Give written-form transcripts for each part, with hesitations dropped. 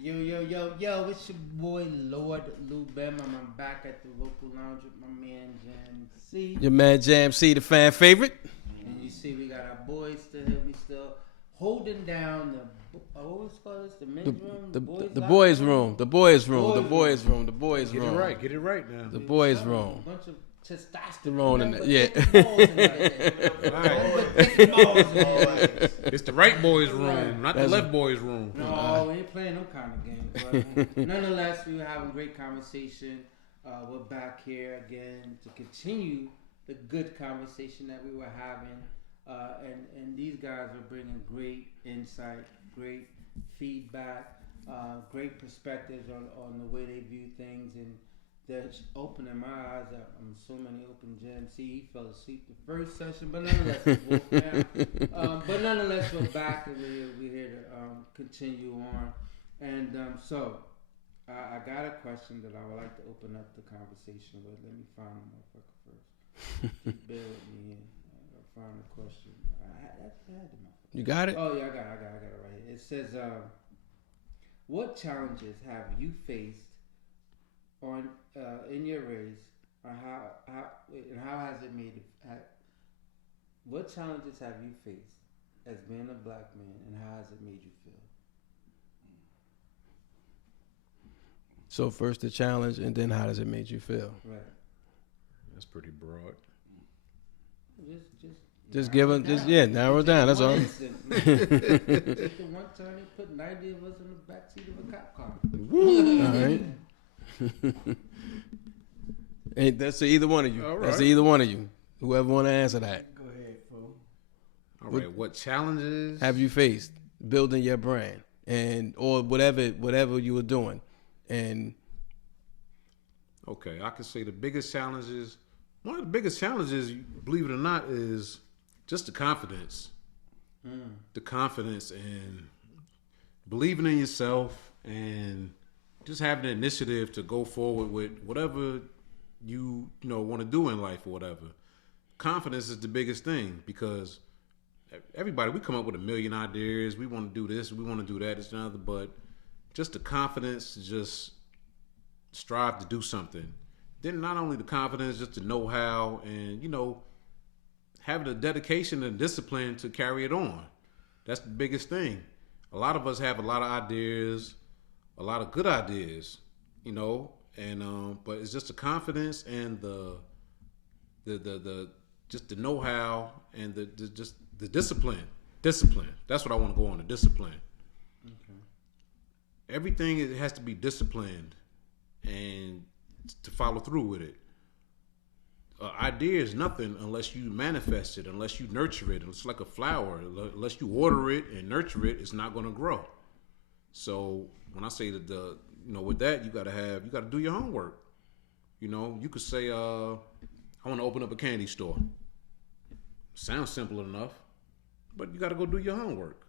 Yo, it's your boy Lord Lou Bam. I'm back at the local lounge with my man Jam C. Your man Jam C, the fan favorite. And you see we got our boys still here. We still holding down the, what was it called? The men's room? The boys' room. The boys' room. The boys' room. The boys' room. Get it right now. The boys' room. A bunch of testosterone in there. Yeah. It's the right boys' room, not the left boys' room. No, we ain't playing no kind of games. But nonetheless, we were having a great conversation. We're back here again to continue the good conversation that we were having. And these guys are bringing great insight, great feedback, great perspectives on the way they view things, and they're opening my eyes up. I'm so many open gems. See, he fell asleep the first session, but nonetheless, we're back and we're here to continue on. And so I got a question that I would like to open up the conversation with. Let me find the motherfucker first. Bear with me here. I'll find the question. I had the motherfucker. You got it? Oh yeah, I got it right here. It says, what challenges have you faced on in your race, or how has it made it? What challenges have you faced as being a black man, and how has it made you feel? So first the challenge, and then how does it make you feel? Right. That's pretty broad. Just give them, narrow it down. That's all. Take the one turn and put 90 of us in the backseat of a cop car. Woo. All right. Hey, that's to either one of you. Right. That's to either one of you. Whoever want to answer that. Go ahead, fool. All right. What challenges have you faced building your brand or whatever you were doing? And okay, I can say the biggest challenges. One of the biggest challenges, believe it or not, is just the confidence. The confidence and believing in yourself and just having the initiative to go forward with whatever you want to do in life or whatever. Confidence is the biggest thing because everybody, we come up with a million ideas. We want to do this, we want to do that, this and another, but just the confidence to just strive to do something. Then not only the confidence, just the know-how and, having the dedication and discipline to carry it on. That's the biggest thing. A lot of us have a lot of ideas, a lot of good ideas, but it's just the confidence and the just the know-how and the discipline. Discipline. That's what I want to go on, the discipline. Okay. Everything it has to be disciplined and to follow through with it. Idea is nothing unless you manifest it, unless you nurture it. It's like a flower. Unless you water it and nurture it, it's not going to grow. So when I say that with that, you got to do your homework. You could say, I want to open up a candy store. Sounds simple enough, but you got to go do your homework.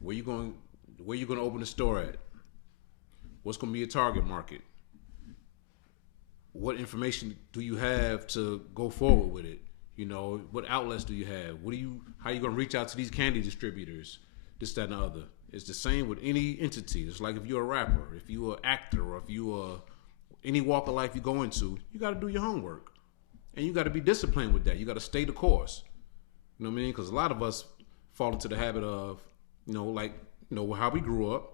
Where you going to open the store at? What's going to be your target market? What information do you have to go forward with it? What outlets do you have? How you going to reach out to these candy distributors? This, that, and the other. It's the same with any entity. It's like if you're a rapper, if you're an actor, or if you are any walk of life you go into, you got to do your homework. And you got to be disciplined with that. You got to stay the course. You know what I mean? Because a lot of us fall into the habit of, how we grew up.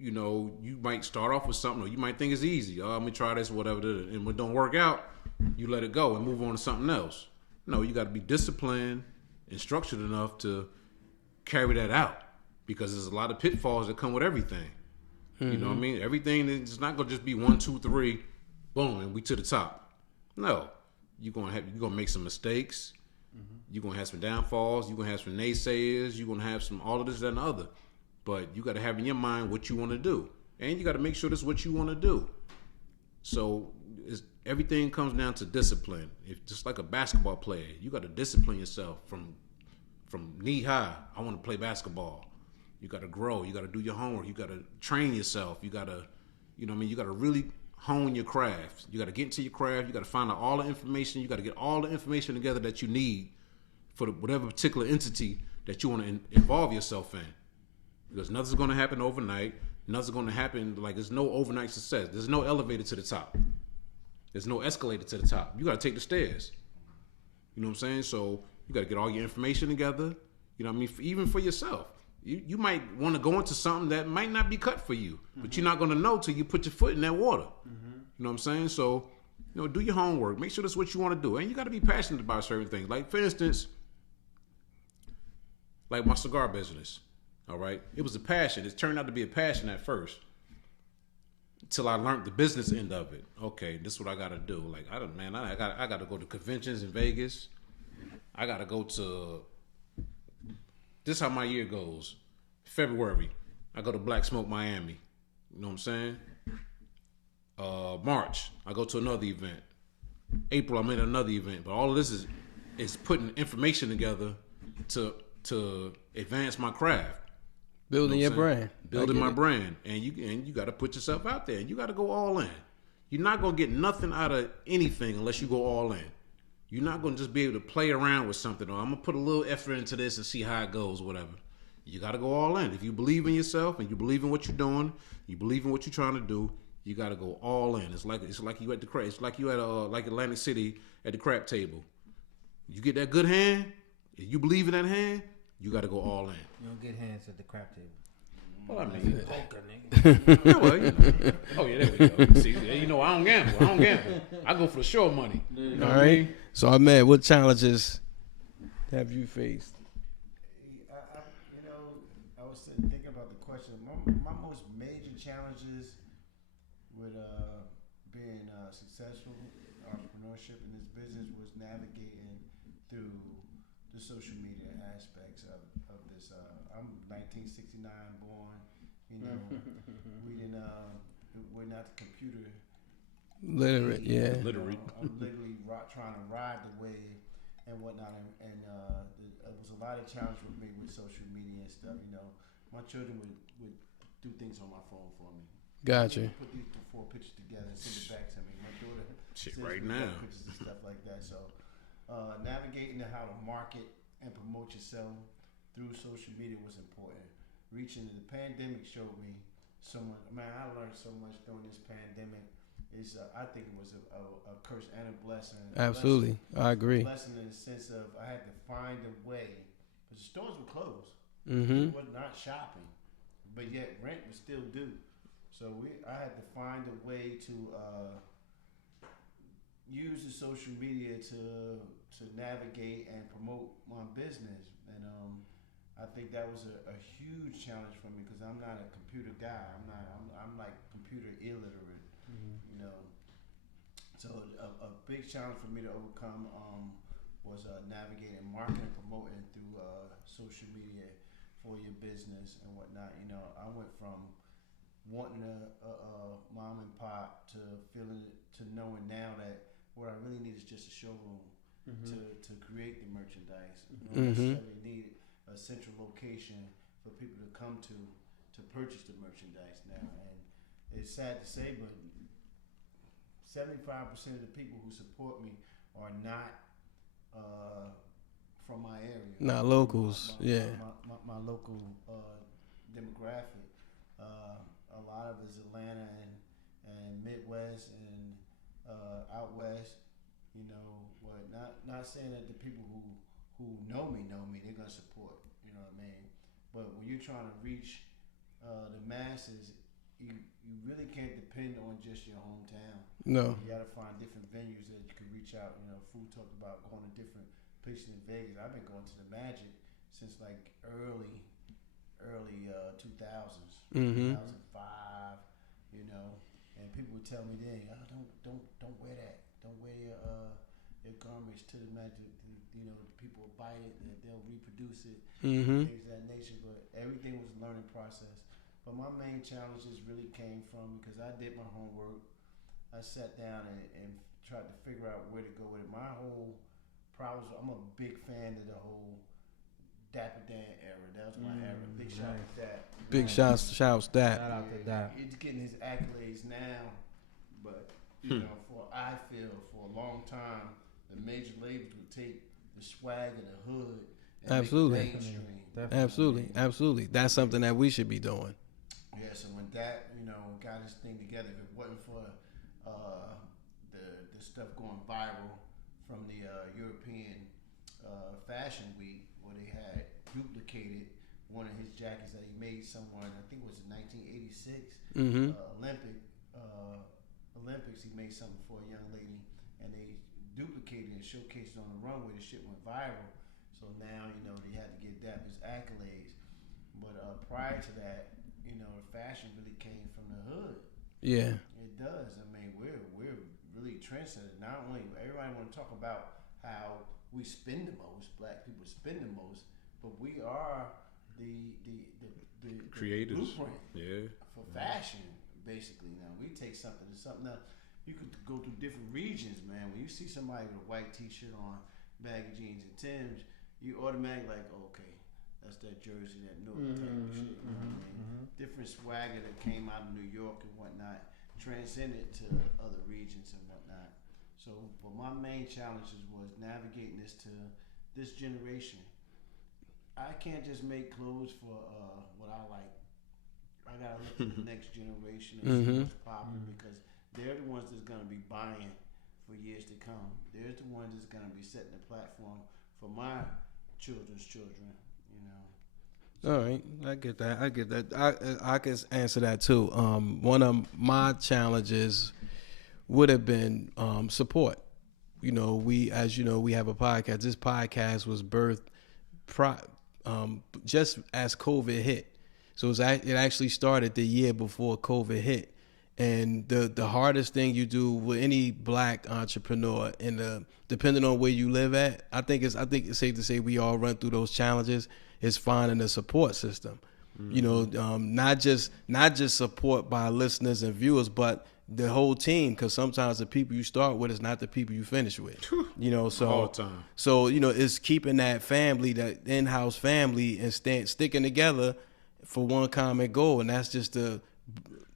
You might start off with something, or you might think it's easy. Oh, let me try this, whatever. And when it don't work out, you let it go and move on to something else. No, you got to be disciplined and structured enough to carry that out, because there's a lot of pitfalls that come with everything. Mm-hmm. You know what I mean? Everything is not gonna just be 1, 2, 3, boom, and we to the top. No, you're gonna make some mistakes. Mm-hmm. You're gonna have some downfalls. You're gonna have some naysayers. You're gonna have some all of this, that, and the other. But you got to have in your mind what you want to do. And you got to make sure that's what you want to do. So everything comes down to discipline. Just like a basketball player, you got to discipline yourself from knee high. I want to play basketball. You got to grow. You got to do your homework. You got to train yourself. You got to, you got to really hone your craft. You got to get into your craft. You got to find out all the information. You got to get all the information together that you need for whatever particular entity that you want to involve yourself in. Because nothing's going to happen overnight. Nothing's going to happen. Like, there's no overnight success. There's no elevator to the top. There's no escalator to the top. You got to take the stairs. You know what I'm saying? So you got to get all your information together. You know what I mean? Even for yourself. You might want to go into something that might not be cut for you, but you're not going to know till you put your foot in that water. You know what I'm saying? So, you know, do your homework. Make sure that's what you want to do. And you got to be passionate about certain things. Like, for instance, like my cigar business. All right? It was a passion. It turned out to be a passion at first. Until I learned the business end of it. Okay, this is what I got to do. Like, I got to go to conventions in Vegas. I got to go to... This is how my year goes. February, I go to Black Smoke Miami. You know what I'm saying? March, I go to another event. April, I'm in another event. But all of this is putting information together to advance my craft. Building your brand. Building my brand. And you got to put yourself out there. You got to go all in. You're not going to get nothing out of anything unless you go all in. You're not going to just be able to play around with something. Or I'm going to put a little effort into this and see how it goes, whatever. You got to go all in. If you believe in yourself and you believe in what you're doing, you believe in what you're trying to do, you got to go all in. It's like you at the crap. It's like you at like Atlantic City at the crap table. You get that good hand. If you believe in that hand, you got to go all in. You don't get hands at the crap table. Well, I mean, poker, nigga. yeah, well, you know. Oh yeah, there we go. See, you know, I don't gamble. I go for the sure money. You know all right. I mean? So, man, what challenges have you faced? I was thinking about the question. My most major challenges with being successful entrepreneurship in this business was navigating through the social media aspects of this. I'm 1969 born. You know, we're not computer literate. Yeah, literate. I'm literally trying to ride the wave and whatnot, and it was a lot of challenge with me with social media and stuff. You know, my children would do things on my phone for me. Gotcha. Put these 4 pictures together and send it back to me. My daughter Shit sends right me now. pictures and stuff like that. So navigating how to market and promote yourself through social media was important. Reaching the pandemic showed me so much. Man, I learned so much during this pandemic. I think it was a curse and a blessing. Absolutely, I agree. Blessing in the sense of I had to find a way because the stores were closed. Mm-hmm. We were not shopping, but yet rent was still due. So I had to find a way to use the social media to navigate and promote my business, and I think that was a huge challenge for me because I'm not a computer guy. I'm like computer illiterate, you know. So a big challenge for me to overcome was navigating marketing and promoting through social media for your business and whatnot. You know, I went from wanting a mom and pop to knowing now that what I really need is just a showroom to create the merchandise. You don't necessarily need a central location for people to come to purchase the merchandise now. And it's sad to say, but 75% of the people who support me are not from my area. Not locals, my local demographic. A lot of it is Atlanta and Midwest and out west. You know, but not saying that the people who know me, they're gonna support. You know what I mean? But when you're trying to reach the masses, you really can't depend on just your hometown. No. You got to find different venues that you can reach out. You know, Food talked about going to different places in Vegas. I've been going to the Magic since like early 2000s, 2005. You know, and people would tell me then, don't wear that. Don't wear your garments to the Magic. You know, people will buy it, they'll reproduce it, things of that nature. But everything was a learning process. But my main challenges really came from because I did my homework. I sat down and tried to figure out where to go with it. My whole problem, I'm a big fan of the whole Dapper Dan era. That was my era. Big shout out to that. Big shouts that. Shout out to that. He's getting his accolades now, but you know, I feel for a long time, the major labels would take the swag of the hood and Absolutely. make it mainstream. Absolutely. That's something that we should be doing. Yeah, so when that, got his thing together. If it wasn't for the stuff going viral from the European Fashion Week, where they had duplicated one of his jackets that he made somewhere, I think it was in 1986 Olympics. He made something for a young lady, and they duplicated and showcased it on the runway. The shit went viral, so now they had to get that as accolades. But prior to that, the fashion really came from the hood. Yeah, it does. I mean, we're really trendsetters. Not only everybody want to talk about how we spend the most, black people spend the most, but we are the creators, blueprint for fashion. Basically, now we take something to something. Now you could go through different regions, man. When you see somebody with a white T-shirt on, baggy jeans and Timbs, you automatically like, okay, that's that Jersey, that Newark type of shit. You know what I mean? Different swagger that came out of New York and whatnot transcended to other regions and whatnot. So, but my main challenges was navigating this to this generation. I can't just make clothes for what I like. I gotta look at the next generation and see what's popular, because they're the ones that's gonna be buying for years to come. They're the ones that's gonna be setting the platform for my children's children. All right, I get that. I can answer that too. One of my challenges would have been support. We have a podcast. This podcast was birthed just as COVID hit. So it actually started the year before COVID hit. And the hardest thing you do with any black entrepreneur, depending on where you live at, I think it's safe to say we all run through those challenges, is finding a support system. Not just support by listeners and viewers, but the whole team, because sometimes the people you start with is not the people you finish with. All the time. So it's keeping that family, that in-house family, and sticking together for one common goal, and that's just to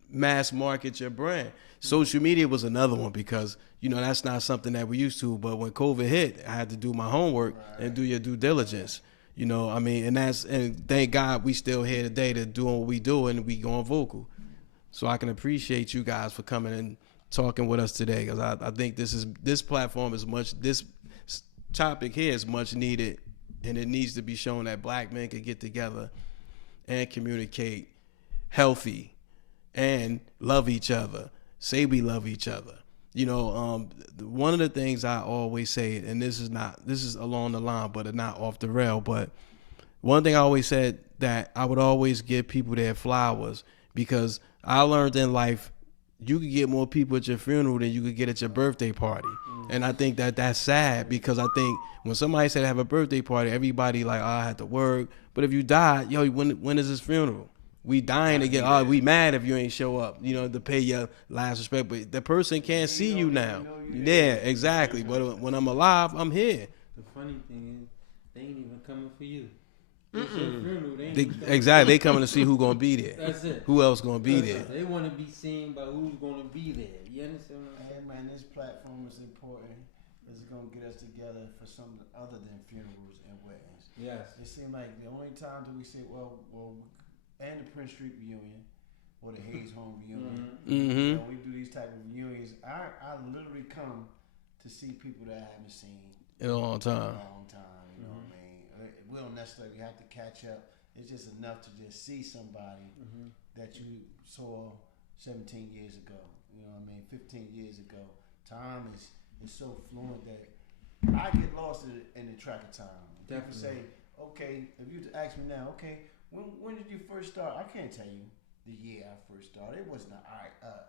mass market your brand. Social media was another one, because that's not something that we used to. But when COVID hit, I had to do my homework and do your due diligence. And thank God we still here today to doing what we do, and we going vocal. So I can appreciate you guys for coming and talking with us today, because I think this platform is this topic here is much needed, and it needs to be shown that black men can get together and communicate healthy and love each other. Say we love each other. One of the things I always say, and this is along the line, but not off the rail, but one thing I always said, that I would always give people their flowers, because I learned in life, you could get more people at your funeral than you could get at your birthday party. And I think that's sad, because I think when somebody said have a birthday party, everybody like, I had to work. But if you die, when is his funeral? We dying to get, we mad if you ain't show up, to pay your last respect. But the person can't see you now. Yeah, exactly. But when I'm alive, I'm here. The funny thing is, they ain't even coming for you. It's your funeral. Exactly. They coming to see who gonna be there. That's it. Who else gonna be there? They want to be seen by who's gonna be there. You understand what I'm saying? Hey man, this platform is important. It's gonna get us together for something other than funerals and weddings. Yes. It seems like the only time that we say, well, and the Prince Street reunion or the Hayes Home reunion, we do these type of reunions. I literally come to see people that I haven't seen in a long time. You know what I mean? We don't necessarily have to catch up. It's just enough to just see somebody that you saw 17 years ago. You know what I mean? 15 years ago. Time is so fluent that I get lost in the track of time. People say, okay, if you ask me now, okay, when did you first start? I can't tell you the year I first started. It wasn't an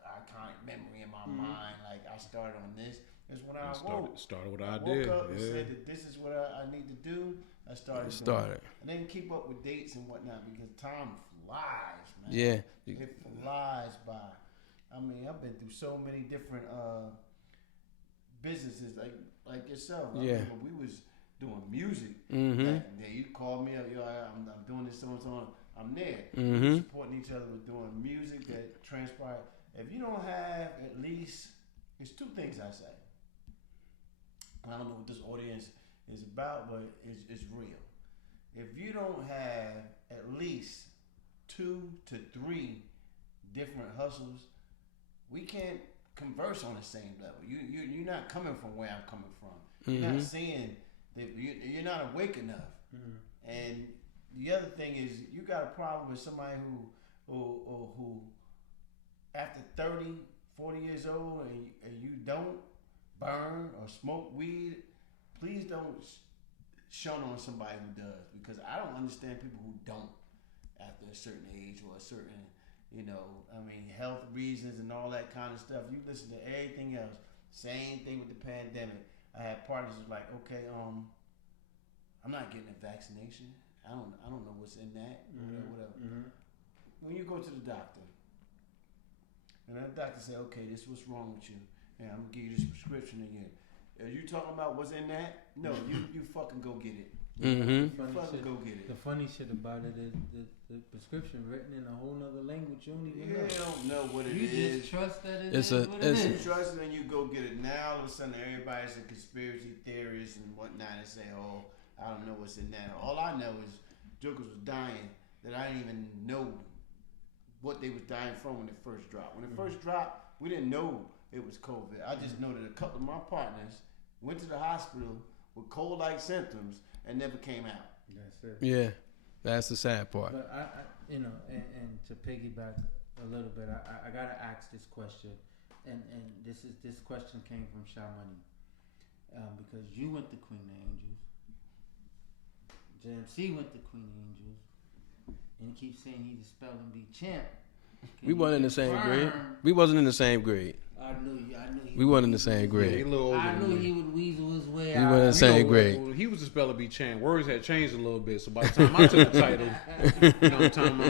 iconic memory in my mind. Like I started on this. It's when I woke. Started what I woke up and said that this is what I need to do. I started. And then keep up with dates and whatnot, because time flies, man. Yeah. It flies by. I mean, I've been through so many different businesses like yourself. I remember we was doing music back in the day. You called me up, I'm doing this, so and so. I'm there. Supporting each other with doing music that transpired. If you don't have at least, it's two things I say. I don't know what this audience is about, but it's real. If you don't have at least 2 to 3 different hustles, we can't converse on the same level. You're not coming from where I'm coming from. You're not seeing that. You're not awake enough. And the other thing is, you got a problem with somebody who after 30, 40 years old, and you don't burn or smoke weed. Please don't shun on somebody who does, because I don't understand people who don't after a certain age or a certain, health reasons and all that kind of stuff. You listen to everything else. Same thing with the pandemic. I had partners who was like, okay, I'm not getting a vaccination. I don't know what's in that. Whatever. When you go to the doctor, and that doctor say, okay, this is what's wrong with you, and I'm gonna give you this prescription again. Are you talking about what's in that? No, you fucking go get it. Go get it. The funny shit about it is the prescription written in a whole nother language. You don't even know. You don't know what it is. You just trust that it is what it is. You trust it and you go get it. Now all of a sudden everybody's a conspiracy theorist and whatnot and say, oh, I don't know what's in that. All I know is jokers was dying that I didn't even know what they was dying from when it first dropped. When it first dropped, we didn't know it was COVID. I just know that a couple of my partners went to the hospital with cold-like symptoms and never came out. That's it. Yeah, that's the sad part. But I and to piggyback a little bit, I gotta ask this question, and this question came from Shy Money, because you went to Queen of Angels, JMC went to Queen of Angels, and he keeps saying he's a spelling bee champ. We wasn't in the same grade. We wasn't in the same grade. I knew. We wasn't in the same grade. I knew he would weasel his way out. We weren't in the same grade. Well, he was a spelling bee champ. Words had changed a little bit, so by the time I took the title, you know what I'm talking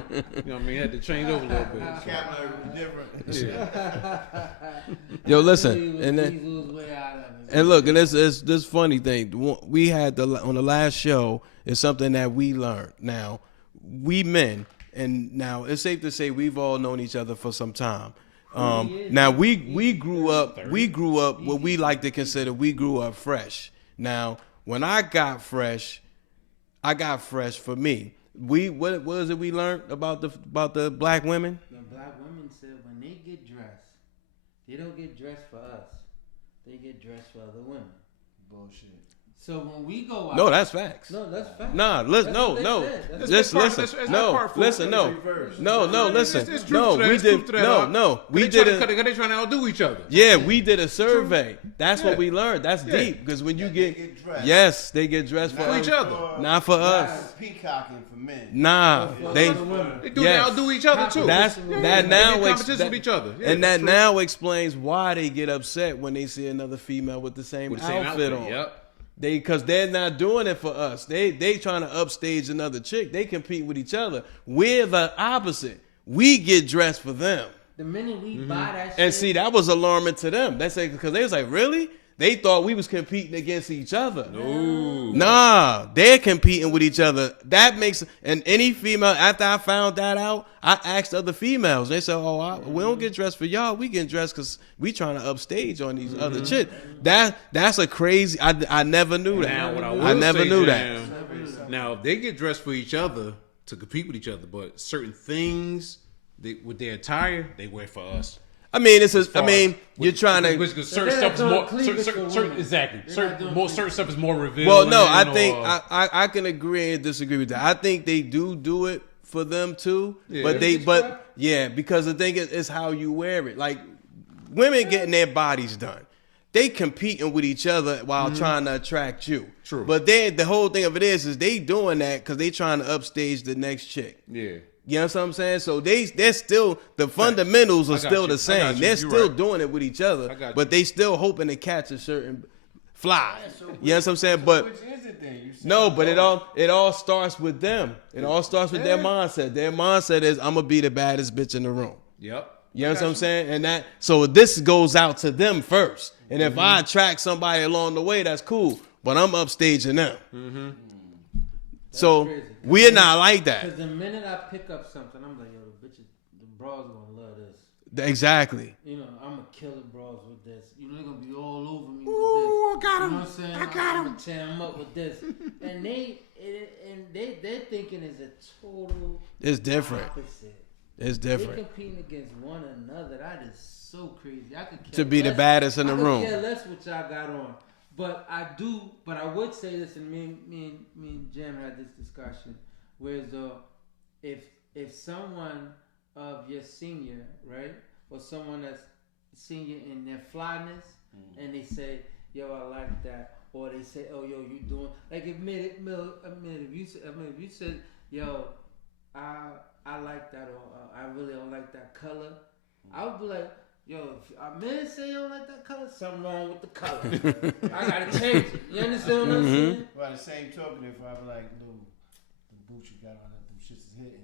about? Had to change over a little bit. Vocabulary was different. Yeah. Yo, listen, and look, and this funny thing we had on the last show is something that we learned. Now, we men, and now it's safe to say we've all known each other for some time. Now we grew up what we like to consider we grew up fresh. Now when I got fresh for me. What was it we learned about the black women? The black women said when they get dressed, they don't get dressed for us. They get dressed for other women. Bullshit. So when we go out, No, that's facts. No, that's facts. Nah, listen, no. Just listen. No, listen, no. No, listen. No, we did. No. We did it. They trying to outdo each other. Yeah, we did a survey. That's what we learned. That's deep because when you get dressed. Yes, they get dressed for each other. Not for us. Peacocking for men. Nah, they outdo each other too. That now competition with each other. And that now explains why they get upset when they see another female with the same outfit on. Yep. Because they're not doing it for us. They trying to upstage another chick. They compete with each other. We're the opposite. We get dressed for them. The minute we buy that shit. And see, that was alarming to them. That's like, because they was like, really? They thought we was competing against each other. No. Nah, they're competing with each other. That makes, and any female, after I found that out, I asked other females. They said, we don't get dressed for y'all. We get dressed because we trying to upstage on these other chicks. That's a crazy, I never knew that. Now, I never knew that. Now, they get dressed for each other to compete with each other, but certain things with their attire, they wear for us. I mean, you're trying to. Because certain stuff is more. Certain stuff is more revealing. Well, no, I think I can agree and disagree with that. I think they do it for them too, but because the thing is how you wear it. Like women getting their bodies done, they competing with each other while trying to attract you. True. But then the whole thing of it is they doing that because they trying to upstage the next chick. Yeah. You know what I'm saying? So they're still, the fundamentals are still the same. They're still doing it with each other, but they still hoping to catch a certain fly. You know what I'm saying? But which is it then? no, but it all starts with them. It all starts with their mindset. Their mindset is I'm gonna be the baddest bitch in the room. Yep. You know what I'm saying? And so this goes out to them first. And if I attract somebody along the way, that's cool. But I'm upstaging them. Mm-hmm. So we're not like that. Because the minute I pick up something, I'm like, yo, the bras gonna love this. Exactly. You know, I'm gonna kill the bras with this. You know, they're gonna be all over me with Ooh, this. I got him. You know what I'm saying? I got him. I'm gonna tear them up with this. And they're thinking it's a total It's different. opposite. It's They different. competing against one another. That is so crazy. I could care To be the less. baddest in the I could room. care less what y'all got on. But I would say this, and me and Jim had this discussion, whereas though, if someone of your senior, right, or someone that's senior in their flyness, and they say, yo, I like that, or they say, oh, yo, you doing, like, if you said, yo, I like that, or I really don't like that color, I would be like, yo, if a man say you don't like that color, something wrong with the color. I gotta change it. You understand what I'm saying? By the same token, if I be like, the boots you got on, them shits is hitting.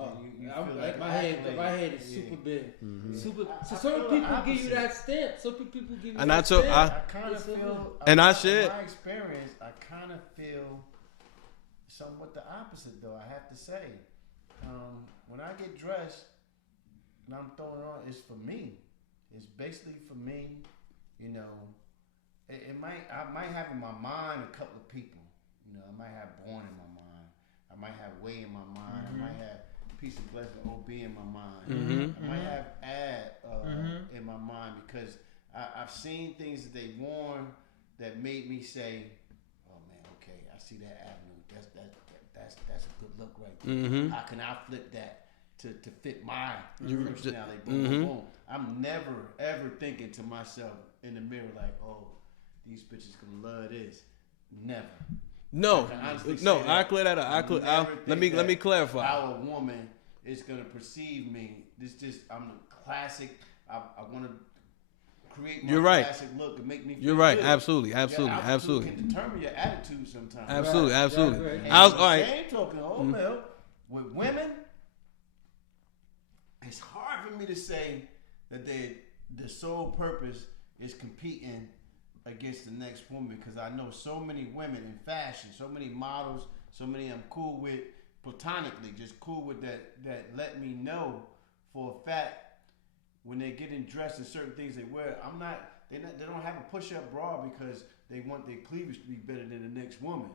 Oh, you I'm, feel like my head is super big. Super. So I some feel people the give you opposite. that stamp. Some people give you And that I took- stamp. I kind of feel, And I in should. my experience, I kind of feel somewhat the opposite, though. I have to say, when I get dressed and I'm throwing it on, it's for me. It's basically for me. You know, I might have in my mind a couple of people. You know, I might have Born in my mind. I might have Way in my mind. I might have Peace and Blessing OB in my mind. I might have Ad in my mind because I've seen things that they worn that made me say, "Oh man, okay, I see that avenue. That's a good look right there. How can I flip that to fit my personality?" Boom, boom, boom. I'm never ever thinking to myself in the mirror like, "Oh, these bitches gonna love this." Never. No, I can honestly no, say I that. clear that up. Let me clarify. How a woman is gonna perceive me. I'm a classic. I want to create my You're right. classic look and make me feel You're right. good. Absolutely. Your altitude can determine your attitude sometimes. Absolutely. Right. Absolutely. Right. And I was on all the right. same token, with women, it's hard for me to say that their sole purpose is competing against the next woman because I know so many women in fashion, so many models, so many I'm cool with platonically, just cool with that let me know for a fact when they're getting dressed in certain things they wear. They don't have a push-up bra because they want their cleavage to be better than the next woman.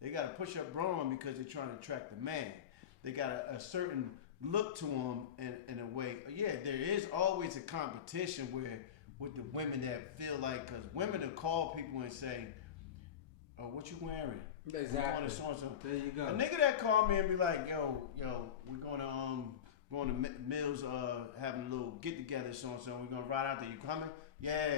They got a push-up bra on because they're trying to attract the man. They got a certain look to them in a way. Yeah, there is always a competition with the women that feel like, because women will call people and say, "Oh, what you wearing?" Exactly. We're going to so-and-so. There you go. A nigga that called me and be like, yo, we're going to Mills, having a little get together, so-and-so. We're going to ride out there. You coming? Yeah.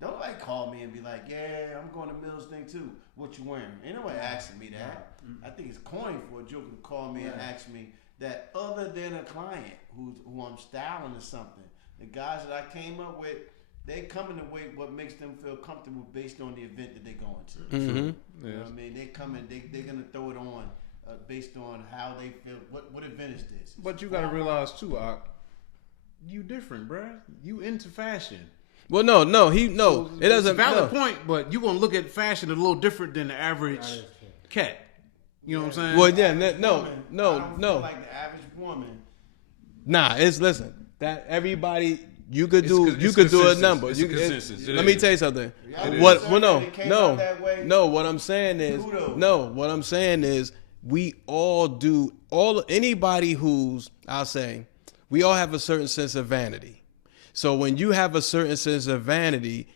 Don't like call me and be like, yeah, I'm going to Mills thing too. What you wearing? Ain't nobody asking me that. I think it's corny for a joker to call me and ask me that other than a client who I'm styling or something. The guys that I came up with, they come in the way what makes them feel comfortable based on the event that they're going to. Mm-hmm. You know what I mean? They come in, they're going to throw it on based on how they feel. What event is this? But you gotta realize too, you different, bruh. You into fashion. Well, no, it doesn't. It's a valid no. point, but you gonna look at fashion a little different than the average cat. You know what I'm saying? Well, yeah, I don't feel like the average woman. Nah, listen. That everybody you could do a consensus. number. It's a consensus. It Let me is. tell you something. It What? is. Well, No. What I'm saying is Kudos. What I'm saying is we all do anybody who's I'll say we all have a certain sense of vanity. So when you have a certain sense of vanity,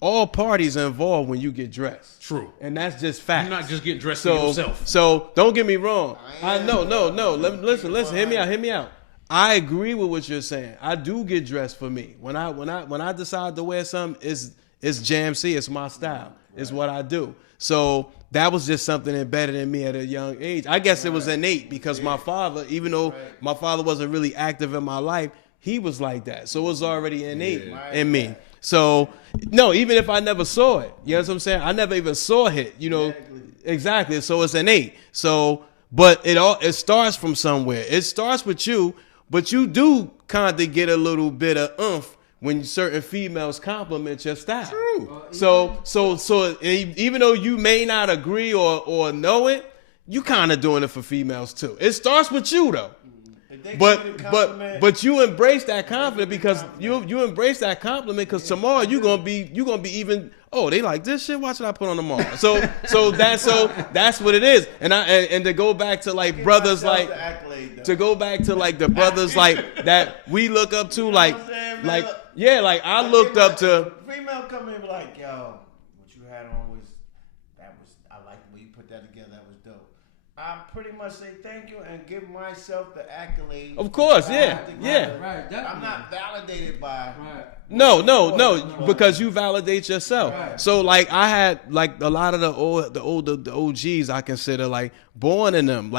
all parties are involved when you get dressed. True. And that's just fact. You're not just getting dressed for yourself. So don't get me wrong. No. Listen. Hear me out. I agree with what you're saying. I do get dressed for me. When I decide to wear something, it's Jam C. It's my style. It's what I do. So that was just something embedded in me at a young age. I guess it was innate because my father, even though my father wasn't really active in my life, he was like that. So it was already innate in me. So no, even if I never saw it, you know what I'm saying? I never even saw it, you know. Exactly. So it's innate. So, but it starts from somewhere. It starts with you, but you do kind of get a little bit of oomph when certain females compliment your style. True. So even though you may not agree or know it, you kind of doing it for females too. It starts with you though. But you embrace that compliment because you embrace that compliment because tomorrow you're gonna be even Oh, they like this shit. Why should I put on tomorrow? So that's what it is. And to go back to like brothers like to go back to like the brothers like that we look up to like I looked up to. Female come in like, yo, what you had on was I like the way you put that together. That was dope. I pretty much say thank you and give myself the accolade. Of course, yeah. Right, I'm not validated by. Right. No, because you validate yourself. Right. So like I had like a lot of the OGs I consider like born in them.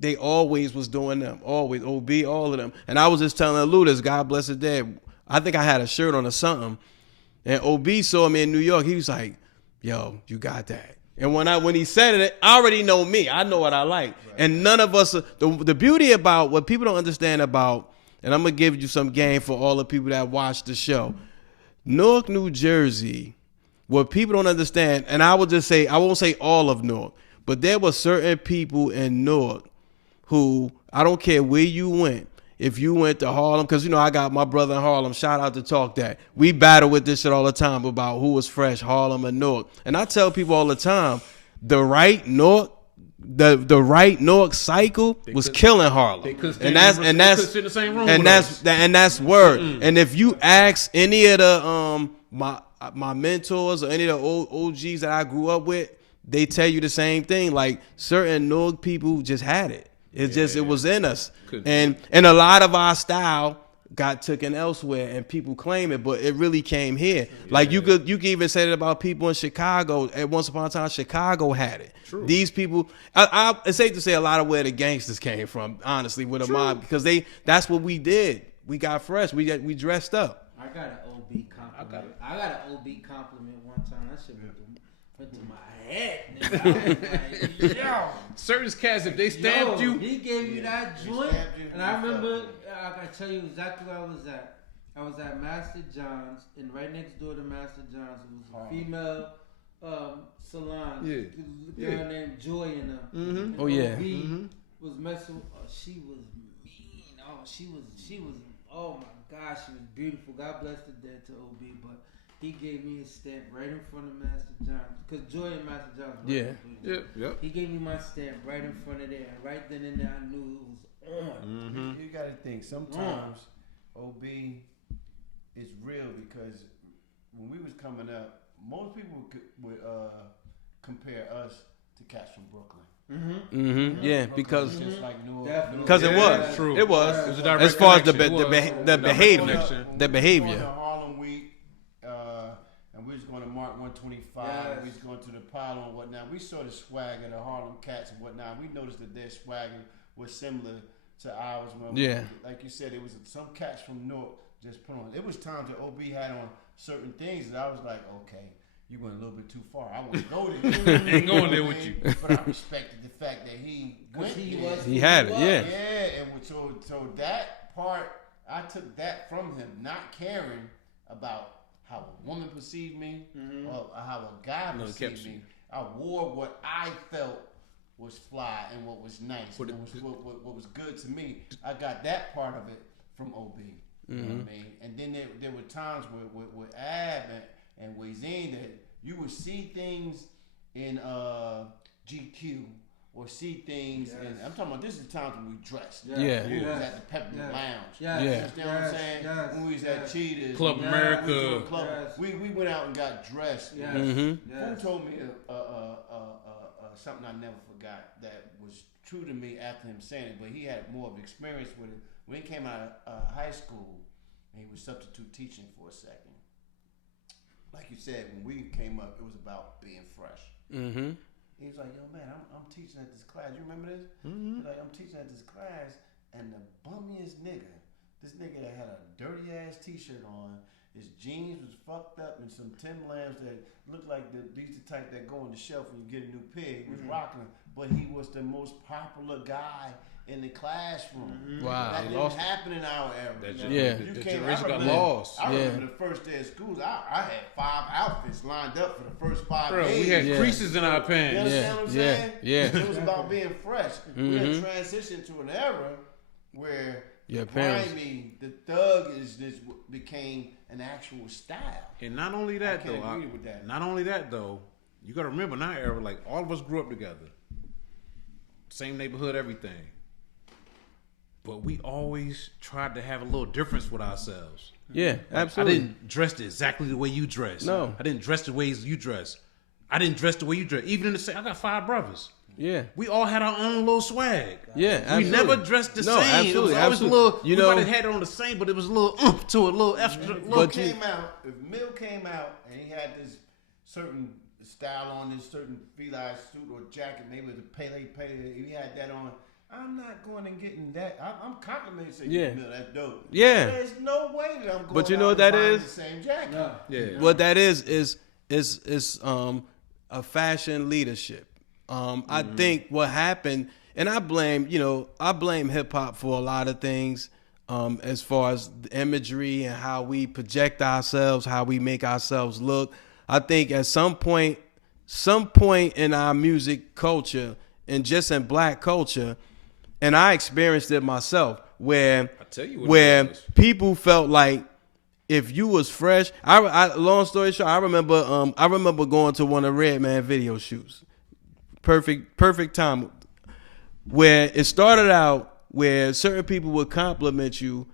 They always was doing them. Always OB, all of them. And I was just telling Ludus, God bless his dad. I think I had a shirt on or something. And OB saw me in New York. He was like, "Yo, you got that." And when he said it, I already know me. I know what I like. Right. And none of us, the beauty about what people don't understand about, and I'm going to give you some game for all the people that watch the show. Newark, New Jersey, what people don't understand, and I would just say, I won't say all of Newark, but there were certain people in Newark who, I don't care where you went, if you went to Harlem, because, you know, I got my brother in Harlem, shout out to Talk That. We battle with this shit all the time about who was fresh, Harlem and Newark. And I tell people all the time, the right Newark cycle was killing Harlem. And that's word. And if you ask any of the my mentors or any of the old OGs that I grew up with, they tell you the same thing. Like certain Newark people just had it. It was in us. And a lot of our style got taken elsewhere and people claim it, but it really came here. Yeah. Like you could even say that about people in Chicago. At once upon a time, Chicago had it. True. These people, it's safe to say a lot of where the gangsters came from, honestly, with a mob, because that's what we did. We got fresh. We dressed up. I got an OB compliment. I got an OB compliment one time. That shit went to my head. Like, yo. Certain cats, if they stabbed you, he gave you that joint. And I remember, I gotta tell you exactly where I was at. I was at Master John's, and right next door to Master John's, it was a female salon. A girl named Joy in them. Mm-hmm. And was messing with, she was mean. She was, oh my gosh, she was beautiful. God bless the dead to OB, but he gave me a stamp right in front of Master John's. Because Joy and Master John's. Yeah. He gave me my stamp right in front of there. And right then and there, I knew it was on. Mm-hmm. You got to think, sometimes OB is real because when we was coming up, most people would compare us to cats from Brooklyn. Mm-hmm. Mm-hmm. Yeah, because just like because it was true. It was a direct as far as the behavior, the behavior. Harlem Week, and we was going to Mark 125. And we was going to the Apollo and whatnot. We saw the swag of the Harlem cats and whatnot. We noticed that their swag was similar to ours. Like you said, it was some cats from Newark just put on. It was times that OB had on certain things that I was like, okay, you went a little bit too far. I wouldn't go there. Ain't going there with you. But I respected the fact that he went there. He had it, yeah. Yeah, and so that part, I took that from him, not caring about how a woman perceived me or how a guy perceived me. I wore what I felt was fly and what was nice, what was good to me. I got that part of it from OB. You know what I mean? And then there were times with Ab and Wazine that you would see things in GQ or see things in, I'm talking about, this is the times when we dressed. We was at the Peppermint Lounge. You understand what I'm saying? When we was at Cheetahs. Club America. We went out and got dressed. Who told me something I never forgot that was true to me after him saying it, but he had more of experience with it. When he came out of high school, and he was substitute teaching for a second. Like you said, when we came up, it was about being fresh. Mm-hmm. He was like, yo, man, I'm teaching at this class. You remember this? Mm-hmm. He's like, I'm teaching at this class, and the bummiest nigga, this nigga that had a dirty-ass T-shirt on, his jeans was fucked up, and some Timberlands that looked like these the type that go on the shelf when you get a new pair. He was rocking them, but he was the most popular guy in the classroom. Wow. That didn't happen in our era. The generation got lost. I remember the first day of school, I had 5 outfits lined up for the first 5 days. We had creases in our pants. You understand what I'm saying? Yeah. It was about being fresh. We had transitioned to an era where Your parents. Grimy, the thug became an actual style. And not only that I can't agree with that. Not only that though, you got to remember in our era, like all of us grew up together, same neighborhood, everything. But we always tried to have a little difference with ourselves. Yeah, Like, absolutely. I didn't dress exactly the way you dress. No. I didn't dress the ways you dress. I didn't dress the way you dress. Even in the same, I got 5 brothers. Yeah. We all had our own little swag. Yeah, absolutely. We never dressed the No, same. absolutely, It was always absolutely. a little. You We know- might have had it on the same, but it was a little to it, a little extra. If Little, Mill came out and he had this certain style on, this certain feline suit or jacket, maybe with a Pele, if he had that on, I'm not going and getting that. I'm complimenting saying, Yeah. Mill, that's dope. Yeah. There's no way that I'm going But you know out what that and buying is? the same jacket. No. yeah. What that is a fashion leadership. I think what happened, and I blame hip hop for a lot of things, as far as the imagery and how we project ourselves, how we make ourselves look. I think at some point in our music culture and just in black culture, and I experienced it myself, where I tell you what where it was. people felt like if you was fresh, I long story short, I remember going to one of Redman video shoots. Perfect time. Where it started out where certain people would compliment you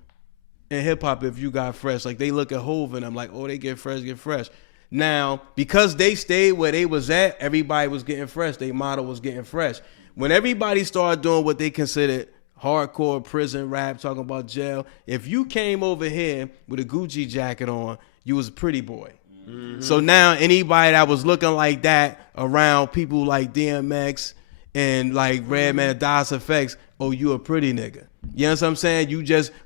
in hip hop if you got fresh. Like they look at Hov and I'm like, oh, they get fresh. Now, because they stayed where they was at, everybody was getting fresh. Their model was getting fresh. When everybody started doing what they considered hardcore prison rap, talking about jail, if you came over here with a Gucci jacket on, you was a pretty boy. Mm-hmm. So now anybody that was looking like that around people like DMX and like Redman and Das Effects, oh, you a pretty nigga. You know what I'm saying?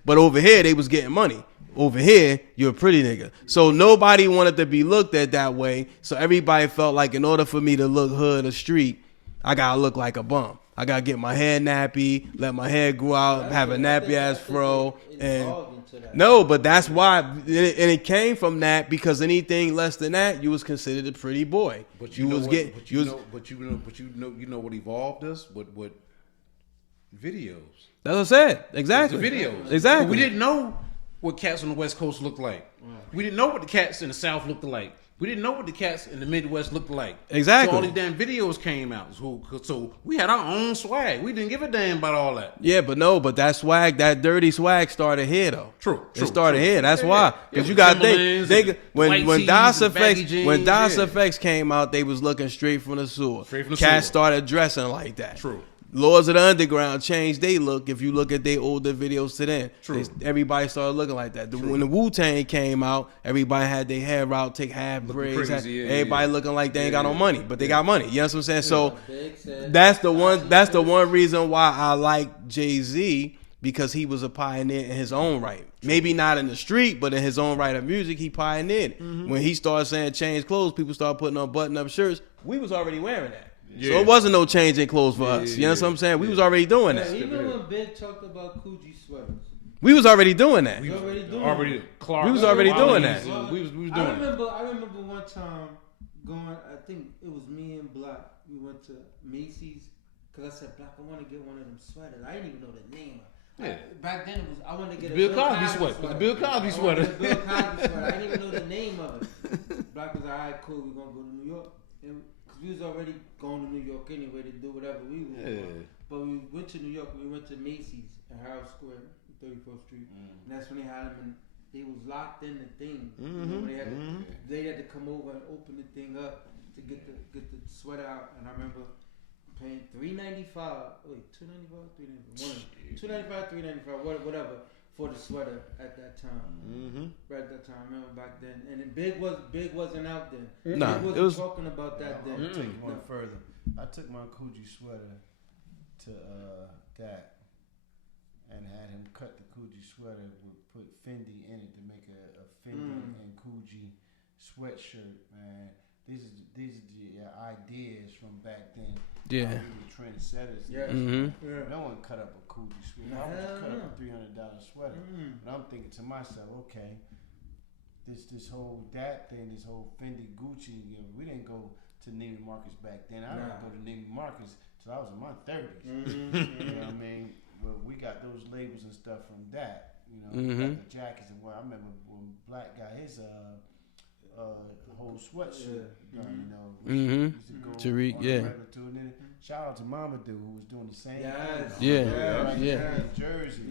But over here, they was getting money. Over here, you're a pretty nigga. So nobody wanted to be looked at that way. So everybody felt like in order for me to look hood or street, I gotta look like a bum. I gotta get my hair nappy, let my hair grow out, have a nappy ass fro, and no, but that's why, and it came from that because anything less than that, you was considered a pretty boy. But you know what evolved us? What videos? That's what I said. Exactly. The videos. Exactly. But we didn't know what cats on the West Coast looked like. We didn't know what the cats in the South looked like. We didn't know what the cats in the Midwest looked like. Exactly. So all these damn videos came out. So we had our own swag. We didn't give a damn about all that. Yeah, but that swag, that dirty swag started here though. True. It started here. That's why. Because Yeah, you got Timberlands think and when white Das tees and baggy Effects jeans, yeah. Effects came out, they was looking straight from the sewer. Straight from the Cats sewer. started dressing like that. True. Lords of the Underground changed they look. If you look at their older videos to then, True. Everybody started looking like that. When the Wu-Tang came out, everybody had their hair out, take half braids. crazy, yeah, everybody yeah. looking like they ain't got no Yeah. money, but they got money. You know what I'm saying? So Big said, that's the one reason why I like Jay-Z, because he was a pioneer in his own right. Maybe not in the street, but in his own right of music, he pioneered. When he started saying change clothes, people started putting on button-up shirts. We was already wearing that. Yeah. So it wasn't no change in clothes for us. You know what I'm saying? We was already doing that. even when Big talked about Coogee sweaters, We was already doing that. we already doing Already Clark. We was already doing that. We was doing I it. remember one time going. I think it was me and Black. We went to Macy's because I said, Black, I want to get one of them sweaters. I didn't even know the name. Yeah. Back then it was I wanted to get a Bill Cosby sweater. It was a Bill Cosby I wanted sweater. a Bill Cosby sweater. I didn't even know the name of it. Black was like, all right, cool. We're gonna go to New York. Because we was already going to New York anyway to do whatever we were doing. But we went to New York. We went to Macy's at Harold Square, 34th Street, and that's when they had them. And they was locked in the thing. You know, they had to come over and open the thing up to get the sweater out. And I remember paying $3.95. Wait, $2.95, $3.95, $2.95, $3.95, whatever for the sweater at that time. Right at that time, I remember back then. And then Big wasn't out then. Nah, Big it was talking about that then. I'll take it one further. I took my Coogee sweater to Gat and had him cut the Coogee sweater, put Fendi in it to make a Fendi and Coogee sweatshirt. Man, these are the ideas from back then. Yeah. We were trendsetters. Yeah. No one cut up a Coogee sweater. I would cut up a $300 sweater. But I'm thinking to myself, okay, this whole that thing, this whole Fendi Gucci, we didn't go to Neiman Marcus back then. I didn't go to Neiman Marcus till I was in my 30s. You know what I mean? well, we got those labels and stuff from that. You know, we got the jackets and what. I remember when Black got his whole sweatshirt. You know, we used to go Tariq, on yeah. a regular tour. And then shout out to Mama Dude who was doing the same thing. Jersey,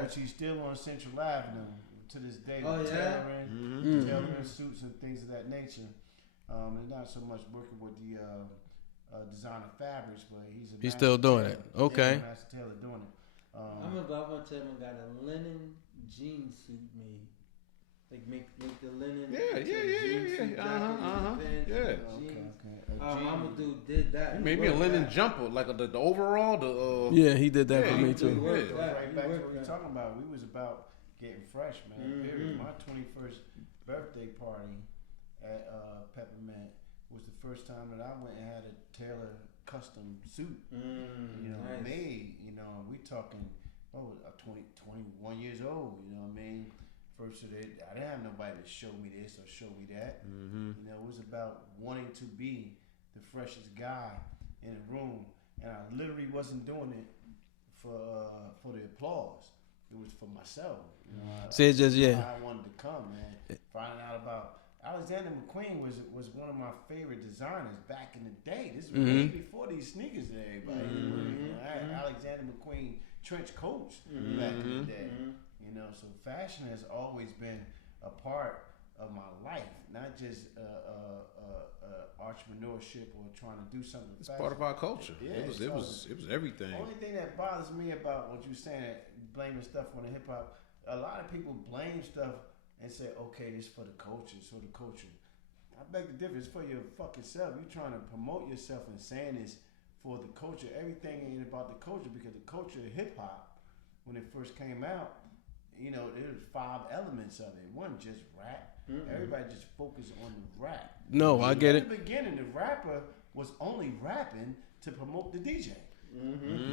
but she's still on Central Avenue to this day. Tailoring suits and things of that nature. And not so much working with the designer fabrics, but he's still doing it. Okay. Yeah, Master Taylor doing it. I remember I went to him and got a linen jean suit made. Like make the linen. Mama Dude did that. He made me a linen jumper, like the overall. Yeah, he did that for me too. Right back to what we're talking about. We was about getting fresh, man. Period. My 21st birthday party at Peppermint was the first time that I went and had a Taylor custom suit. Made. You know, we talking 21 years old. You know what I mean? First of it, I didn't have nobody to show me this or show me that. You know, it was about wanting to be the freshest guy in the room, and I literally wasn't doing it for the applause. It was for myself. You know, I wanted to come, man. Finding out about Alexander McQueen was one of my favorite designers back in the day. This was way before these sneakers and everybody. I had Alexander McQueen trench coats back in the day. You know, so fashion has always been a part of my life, not just entrepreneurship or trying to do something. It's part of our culture. Yeah, it was everything. The only thing that bothers me about what you're saying, blaming stuff on the hip hop, a lot of people blame stuff and say, okay, it's for the culture, it's for the culture. I beg the difference. It's for your fucking self. You're trying to promote yourself and saying this for the culture. Everything ain't about the culture, because the culture of hip hop, when it first came out, you know, there's 5 elements of it. It wasn't just rap. Everybody just focused on the rap. No, I get it. In the beginning, the rapper was only rapping to promote the DJ.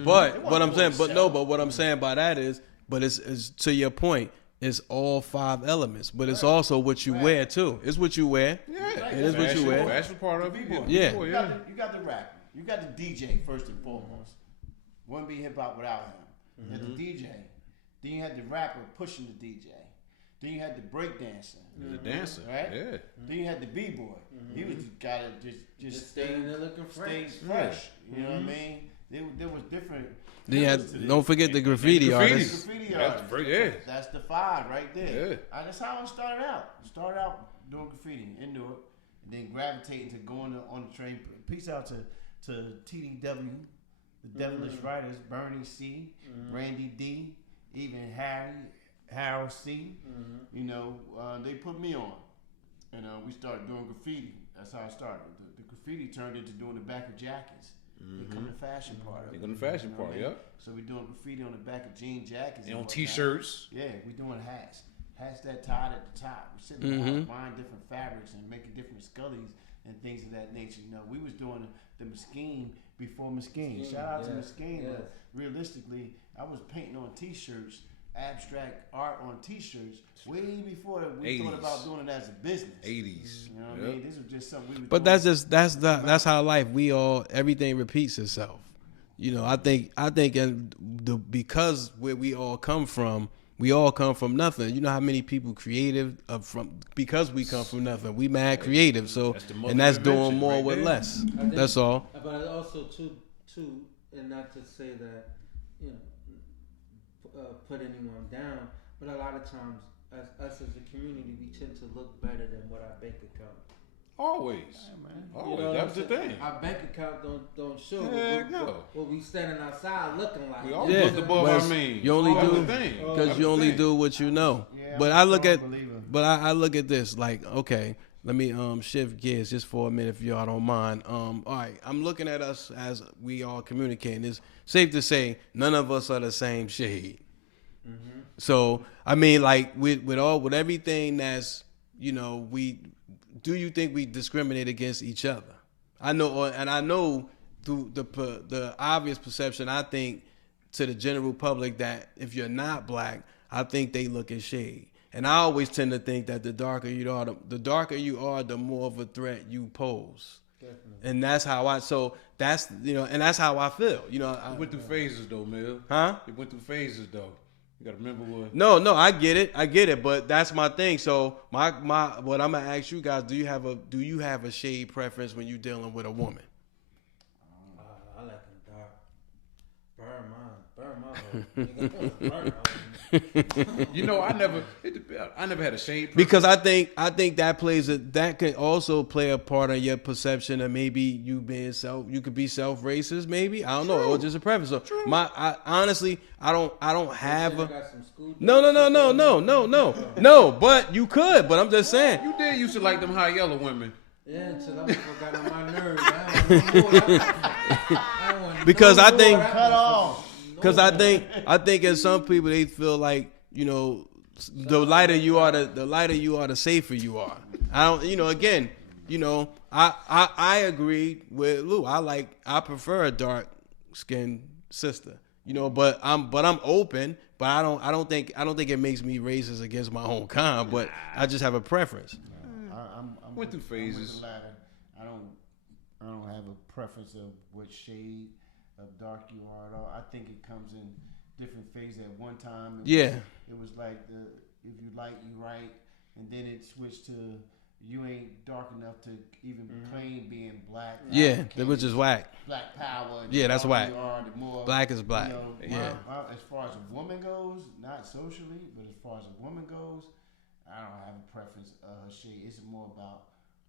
But what I'm saying, what I'm saying by that is, but it's to your point. It's all 5 elements, but it's also what you wear too. It's what you wear. Yeah, it is what you wear. That's part of it. Yeah. You got the rapper. You got the DJ first and foremost. Wouldn't be hip hop without him. You had the DJ. Then you had the rapper pushing the DJ. Then you had the break dancer. The dancer, right? Yeah. Then you had the b-boy. He was gotta just stay looking fresh. You know what I mean? There was different. Then you had, don't forget the graffiti artists. Graffiti artists. That's the 5 right there. Yeah. That's how I started out. Started out doing graffiti, indoor, and then gravitating to going on the train. Peace out to TDW, the Devilish Writers, Bernie C, Randy D, even Harold C. You know, they put me on, and we started doing graffiti. That's how I started. The graffiti turned into doing the back of jackets. Become the fashion part of it. Become the fashion part, So we're doing graffiti on the back of jean jackets. And on t-shirts. Yeah, we're doing hats. Hats that tied at the top. We're sitting around buying different fabrics and making different scullies and things of that nature. You know, we was doing the Mesquite before Mesquite. Shout out to Mesquite. But realistically, I was painting on t-shirts, abstract art on t-shirts, way before we 80s. Thought about doing it as a business. 80s. You know what I mean? This was just something we were But doing. that's how life. Everything repeats itself. You know, I think because where we all come from nothing. You know how many people creative because we come from nothing. We mad creative. So that's doing more with less. That's all. But also too, and not to say that put anyone down, but a lot of times us as a community, we tend to look better than what our bank account. Always. Always. That's the thing. Our bank account don't show what we standing outside looking like. We always look above our means. You only do because you only do what you know. But I look at this like, okay, let me shift gears just for a minute if y'all don't mind. All right, I'm looking at us as we all communicating. It's safe to say none of us are the same shade. So I mean, like with everything that's do you think we discriminate against each other? I know through the obvious perception, I think to the general public that if you're not black, I think they look at shade. And I always tend to think that the darker you are, the more of a threat you pose. Definitely. And that's how and that's how I feel. You know, It went through phases though, Mel. huh? It went through phases though. You gotta remember what. No, I get it, but that's my thing. So my what I'm gonna ask you guys: do you have a shade preference when you're dealing with a woman? I like them dark. Burn mine. You know, I never had a shade. Because I think that can also play a part in your perception of maybe you could be self racist, maybe, I don't know, or just a preference. So honestly, I don't have a no, but you could, but I'm just saying. You did used to like them high yellow women. Yeah, until I got on my nerves. I don't want Because I think Cut off. because I think as some people they feel like, you know, the lighter you are, the safer you are. I don't, you know, again, you know, I agree with Lou. I prefer a dark skinned sister, you know, but I'm open, but I don't think it makes me racist against my own kind, but I just have a preference. I'm Went through phases. I'm with the latter. I don't have a preference of what shade of dark you are at all. I think it comes in different phases. At one time, it was like if you like, you right, and then it switched to you ain't dark enough to even claim being black. Yeah, which is whack. Black power. And Yeah, that's whack. The more, Black is black. You know, as far as a woman goes, not socially, but as far as a woman goes, I don't have a preference of her shade. It's more about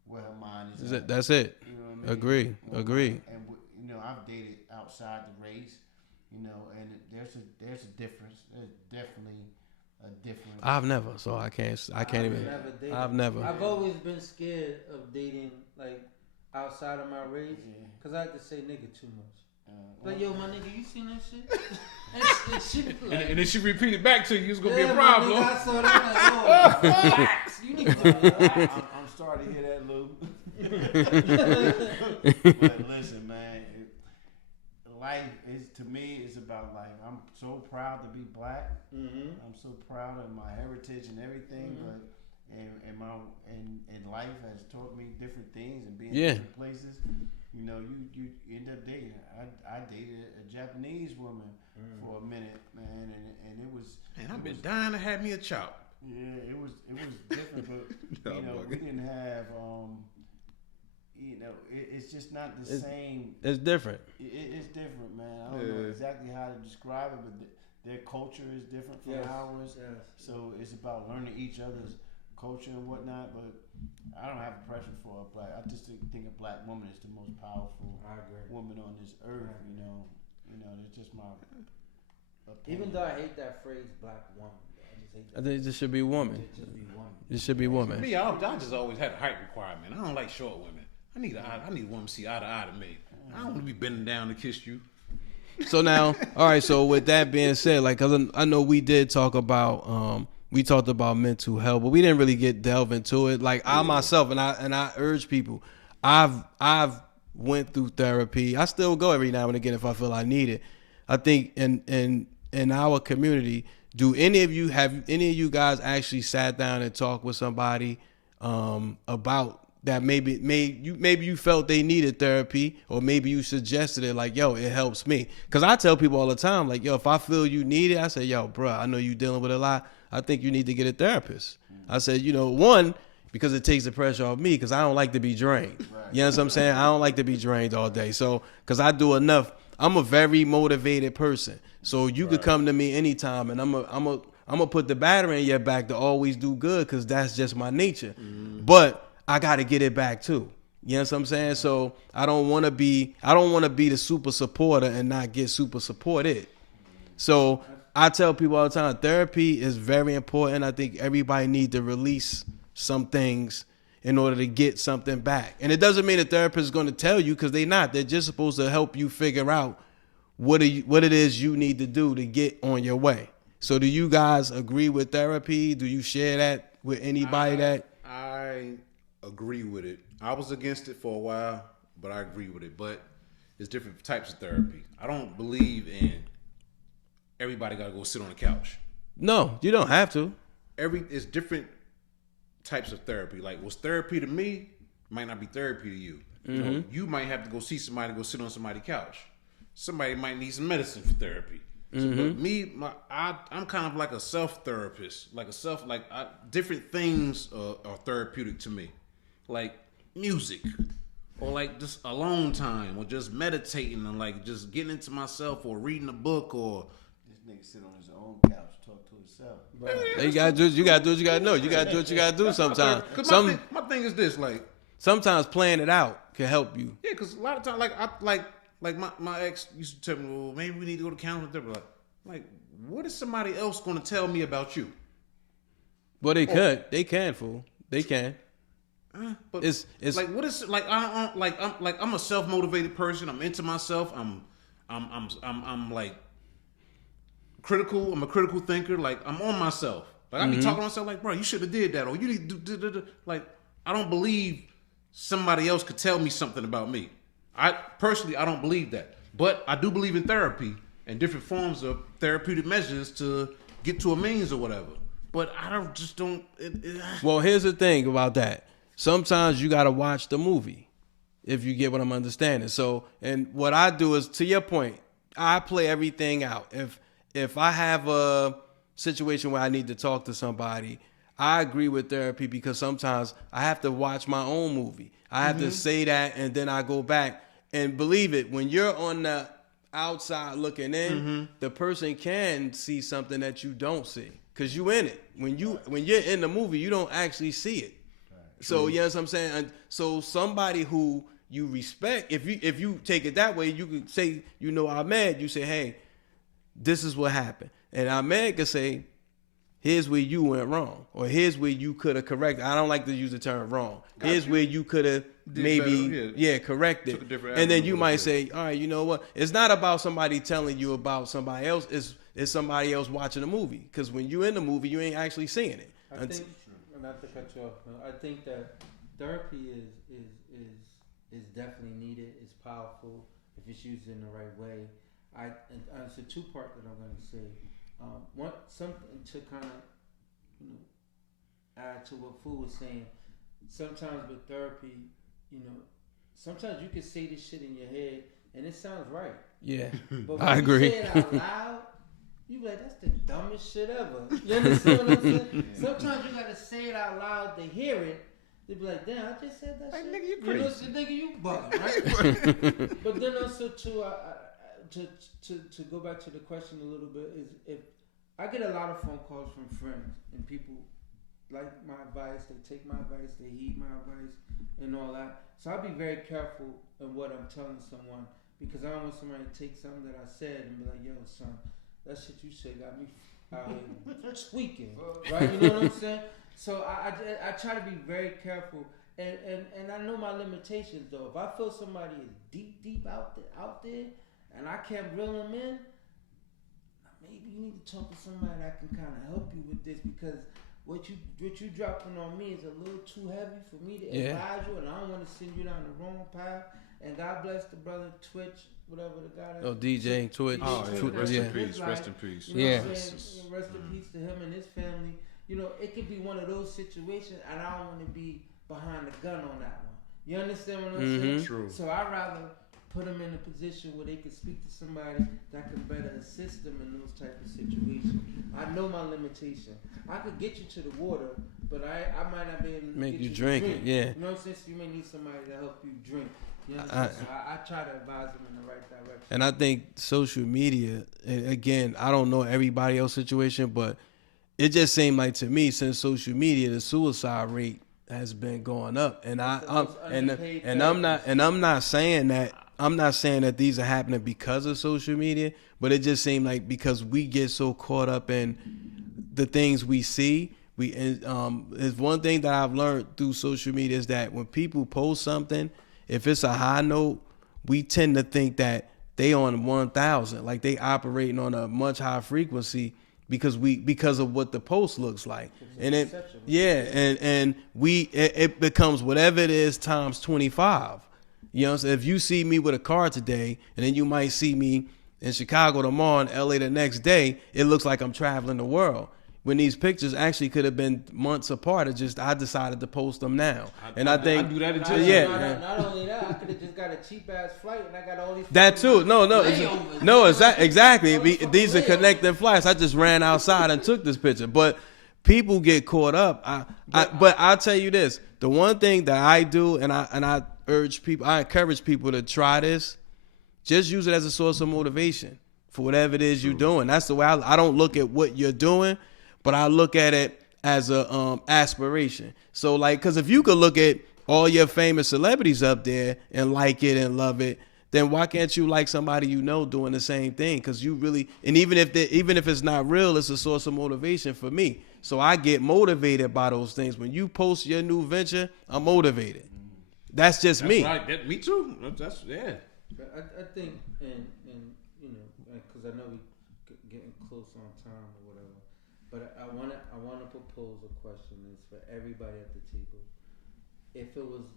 where her mind is. That's it. You know what I mean? Agree. And you know, I've dated outside the race. You know, and there's a difference. There's definitely a difference. I've never, so I can't even. I've never. I've always been scared of dating like outside of my race because I like to say nigga too much. Like, yo, my nigga, you seen that shit? and shit like, And then she repeated back to you, it's gonna be a problem. Nigga, I saw that. Like, oh, relax. You need to I'm starting to hear that, Lou. But listen, man, life is, to me, is about life. I'm so proud to be black. Mm-hmm. I'm so proud of my heritage and everything, but and life has taught me different things and being in different places. You know, you end up dating. I dated a Japanese woman for a minute, man, and it was. Man, I've been dying to have me a chop. Yeah, it was different, but you know, we didn't have. You know, it's just not the same. It's different. It's different, man. I don't know exactly how to describe it, but their culture is different from ours. Yes. So it's about learning each other's culture and whatnot. But I don't have a preference for a black. I just think a black woman is the most powerful woman on this earth. You know, it's just my opinion. Even though I hate that phrase, black woman. I think it should be woman. It should be woman. Me, I just always had a height requirement. I don't like short women. I need a woman to see eye to eye to me. I don't want to be bending down to kiss you. So now, all right. So with that being said, like, cause I know we did talk about, we talked about mental health, but we didn't really delve into it. Like I myself, and I urge people, I've went through therapy. I still go every now and again if I feel I need it. I think in our community, have any of you guys actually sat down and talked with somebody about that? Maybe you felt they needed therapy, or maybe you suggested it, like, yo, it helps me. Because I tell people all the time, like, yo, if I feel you need it, I say, yo, bro, I know you dealing with a lot. I think you need to get a therapist. I said, you know, one, because it takes the pressure off me, because I don't like to be drained. You know what I'm saying? I don't like to be drained all day. So, because I do enough. I'm a very motivated person. So you could come to me anytime, and I'm a put the battery in your back to always do good, because that's just my nature. But I got to get it back too. You know what I'm saying? So I don't want to be the super supporter and not get super supported. So I tell people all the time, therapy is very important. I think everybody needs to release some things in order to get something back. And it doesn't mean a therapist is going to tell you, because they're not. They're just supposed to help you figure out what it is you need to do to get on your way. So do you guys agree with therapy? Do you share that with anybody? I agree with it. I was against it for a while, but I agree with it. But there's different types of therapy. I don't believe in everybody got to go sit on the couch. No, you don't have to. It's different types of therapy. Like what's therapy to me might not be therapy to you. You know, you might have to go see somebody, go sit on somebody's couch. Somebody might need some medicine for therapy. So, but me, I'm kind of like a self-therapist. Different things are therapeutic to me. Like music, or like just alone time, or just meditating, and like just getting into myself, or reading a book, or This nigga sit on his own couch, talk to himself. You gotta do what you gotta know. You gotta do what you gotta do sometimes. My thing is this, like Sometimes playing it out can help you. yeah, because a lot of times, my ex used to tell me, well, maybe we need to go to counseling therapy. Like, what is somebody else going to tell me about you? Well, they could. They can, fool. They can. But It's like, what is like? I'm a self motivated person. I'm into myself. I'm like critical. I'm a critical thinker. Like, I'm on myself. Like, I be talking to myself like, bro, you should have did that, or you need to do. Like, I don't believe somebody else could tell me something about me. I don't believe that, but I do believe in therapy and different forms of therapeutic measures to get to a means or whatever. But I don't. Well, here's the thing about that. Sometimes you gotta watch the movie, if you get what I'm understanding. So, and what I do is, to your point, I play everything out. If I have a situation where I need to talk to somebody, I agree with therapy because sometimes I have to watch my own movie. I have to say that, and then I go back. And believe it, when you're on the outside looking in, the person can see something that you don't see because you in it. When you're in the movie, you don't actually see it. Right. So you know what I'm saying. And so somebody who you respect, if you take it that way, you could say, Ahmed, you say, hey, this is what happened, and Ahmed could say, here's where you went wrong, or here's where you could have corrected. I don't like to use the term wrong. Here's where you could have maybe corrected. And then you might say, all right, you know what? It's not about somebody telling you about somebody else. It's somebody else watching the movie. Because when you're in the movie, you ain't actually seeing it. I think, not to cut you off, I think that therapy is definitely needed. It's powerful if it's used in the right way. It's a two-part that I'm going to say. Something to kind of add to what Fu was saying. Sometimes with therapy, sometimes you can say this shit in your head and it sounds right. Yeah, but when I agree. you say it out loud, you be like, that's the dumbest shit ever. You understand what I'm saying? Sometimes you gotta say it out loud to hear it. They be like, damn, I just said that shit. Nigga, you crazy. Nigga, you bugging, right? But then also too, to go back to the question a little bit, is if I get a lot of phone calls from friends and people like my advice, they take my advice, they heed my advice, and all that. So I'll be very careful in what I'm telling someone because I don't want somebody to take something that I said and be like, yo, son, that shit you said got me out here tweaking, right? You know what I'm saying? So I try to be very careful, and I know my limitations though. If I feel somebody is deep out there, and I can't reel them in, maybe you need to talk to somebody that can kind of help you with this because what you dropping on me is a little too heavy for me to advise you, and I don't want to send you down the wrong path. And God bless the brother Twitch, whatever the guy. DJ Twitch. Rest in peace. Rest in peace. Rest in peace to him and his family. It could be one of those situations, and I don't want to be behind the gun on that one. You understand what I'm saying? True. So I'd rather put them in a position where they can speak to somebody that can better assist them in those type of situations. I know my limitation. I could get you to the water, but I might not be able to make get you to drink it. Yeah. You know what I'm saying? So you may need somebody to help you drink. You understand? So I try to advise them in the right direction. And I think social media, and again, I don't know everybody else's situation, but it just seemed like to me since social media, the suicide rate has been going up. And I'm not saying that. I'm not saying that these are happening because of social media, but it just seemed like because we get so caught up in the things we see. It's one thing that I've learned through social media is that when people post something, if it's a high note, we tend to think that they on 1,000, like they operating on a much higher frequency because of what the post looks like, and it becomes whatever it is times 25. You know what I'm saying? If you see me with a car today, and then you might see me in Chicago tomorrow and LA the next day, it looks like I'm traveling the world. when these pictures actually could have been months apart. It's just I decided to post them now, I think I do that Not, until not only that, I could have just got a cheap ass flight and I got all these. that too. No, exactly. These are connecting flights. I just ran outside and took this picture, but people get caught up. But I'll tell you this: the one thing that I do, and I urge people, I encourage people to try this. Just use it as a source of motivation for whatever it is you're doing. That's the way I don't look at what you're doing, but I look at it as a aspiration. So like, because if you could look at all your famous celebrities up there and like it and love it, then why can't you like somebody you know doing the same thing? Because you really, and even if it's not real, it's a source of motivation for me. So I get motivated by those things. When you post your new venture, I'm motivated. That's just me. Right. Me too. That's yeah. I think, and you know, because I know we getting close on time or whatever, but I wanna propose a question. Is for everybody at the table. If it was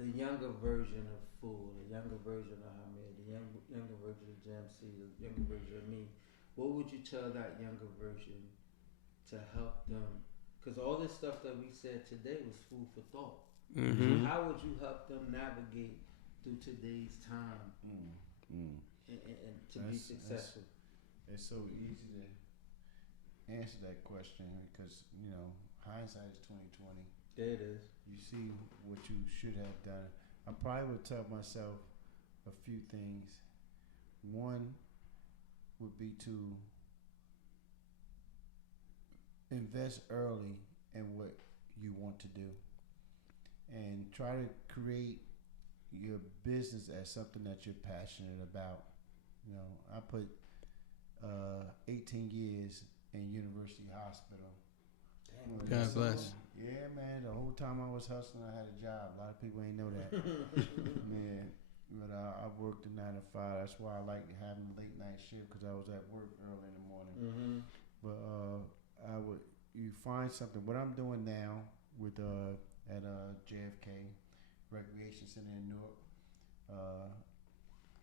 the younger version of Fool, the younger version of Hamid, the younger version of JMC, the younger version of me, what would you tell that younger version to help them? Because all this stuff that we said today was food for thought. Mm-hmm. So how would you help them navigate through today's time and to be successful? It's so easy to answer that question because hindsight is 20/20. There it is. You see what you should have done. I probably would tell myself a few things. One would be to invest early in what you want to do and try to create your business as something that you're passionate about. I put 18 years in University Hospital. God bless. Yeah, man. The whole time I was hustling, I had a job. A lot of people ain't know that. Man, but I worked a 9 to 5. That's why I like having a late night shift because I was at work early in the morning. Mm-hmm. But you find something. What I'm doing now with at JFK Recreation Center in Newark,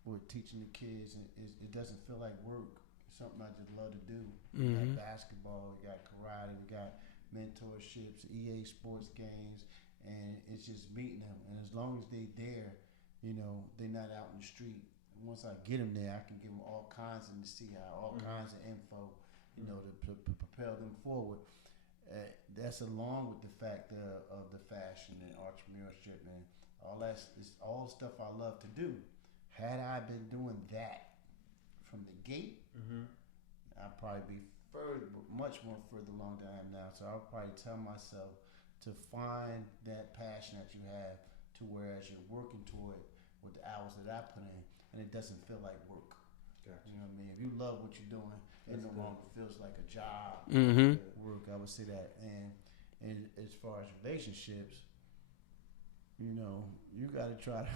with teaching the kids, it doesn't feel like work. It's something I just love to do. We got basketball, we got karate, we got mentorships, EA sports games, and it's just meeting them. And as long as they there, they're not out in the street. Once I get them there, I can give them all kinds of all kinds of info, to propel them forward. That's along with the fact of the fashion and entrepreneurship and all that. It's all stuff I love to do. Had I been doing that from the gate, I'd probably be much more further along than I am now. So I'll probably tell myself to find that passion that you have to where as you're working toward it with the hours that I put in, and it doesn't feel like work. Gotcha. You know what I mean? If you love what you're doing, it no longer feels like a job. Work, I would say that. And as far as relationships, you got to try to.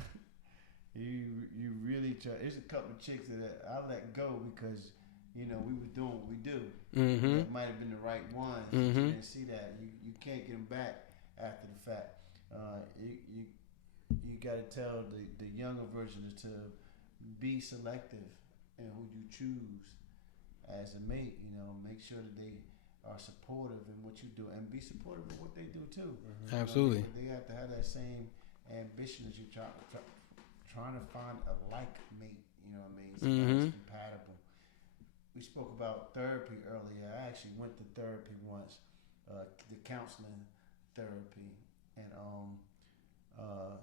You really try. There's a couple of chicks that I let go because we was doing what we do. It might have been the right ones. You didn't see that. You can't get them back after the fact. You got to tell the younger version to be selective in who you choose as a mate. Make sure that they are supportive in what you do and be supportive of what they do too. Absolutely. They have to have that same ambition as you trying to find a like mate. You know what I mean? Somebody's compatible. We spoke about therapy earlier. I actually went to therapy once, the counseling therapy, and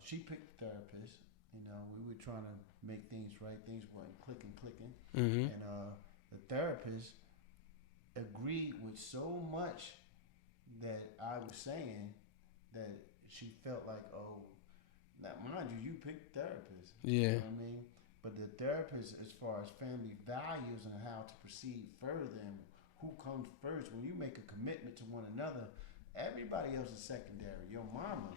she picked the therapist. We were trying to make things right. Things weren't clicking, and the therapist agreed with so much that I was saying that she felt like, now mind you picked the therapist. Yeah. You know what I mean? But the therapist, as far as family values and how to proceed further and who comes first, when you make a commitment to one another, everybody else is secondary. Your mama,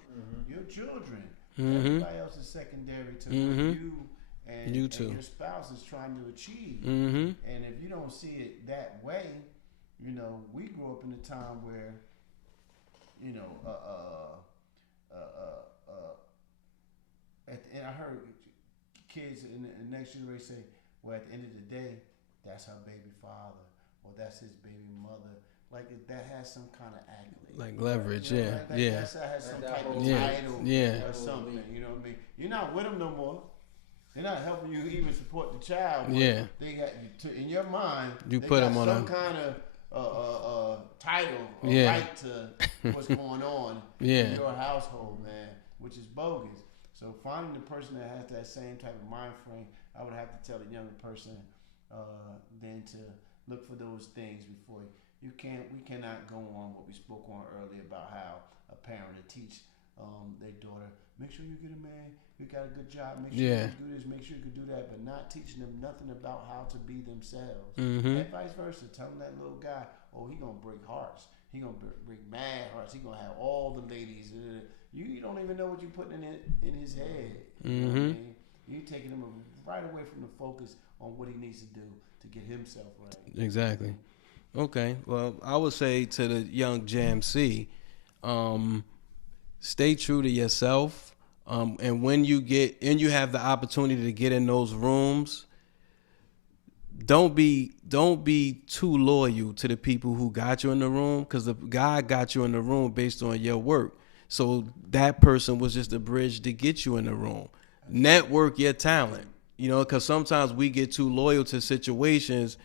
your children, everybody else is secondary to what you and your spouse is trying to achieve. And if you don't see it that way, we grew up in a time where, at the end, I heard kids in the next generation say, well, at the end of the day, that's her baby father, or that's his baby mother. that has some kind of accolade. Like leverage, You know, yeah, like yeah. that has some Like type that of whole- title Yeah. or something. You know what I mean? You're not with them no more. They're not helping you even support the child. But Yeah. they got in your mind. You they put got them on some a kind of title or Yeah. right to what's going on Yeah. in your household, man, which is bogus. So finding the person that has that same type of mind frame, I would have to tell the younger person then to look for those things before we cannot go on what we spoke on earlier about how a parent to teach their daughter, make sure you get a man, you got a good job, make sure Yeah. you can do this, make sure you can do that, but not teaching them nothing about how to be themselves. Mhm. And vice versa. Telling that little guy, oh, he gonna break hearts. He gonna break mad hearts. He gonna have all the ladies. You don't even know what you're putting in his head. You know what I mean? You're taking him right away from the focus on what he needs to do to get himself right. Exactly. Okay. Well, I would say to the young Jam C, stay true to yourself. And when you have the opportunity to get in those rooms, don't be too loyal to the people who got you in the room, because the guy got you in the room based on your work. So that person was just a bridge to get you in the room. Network your talent, because sometimes we get too loyal to situations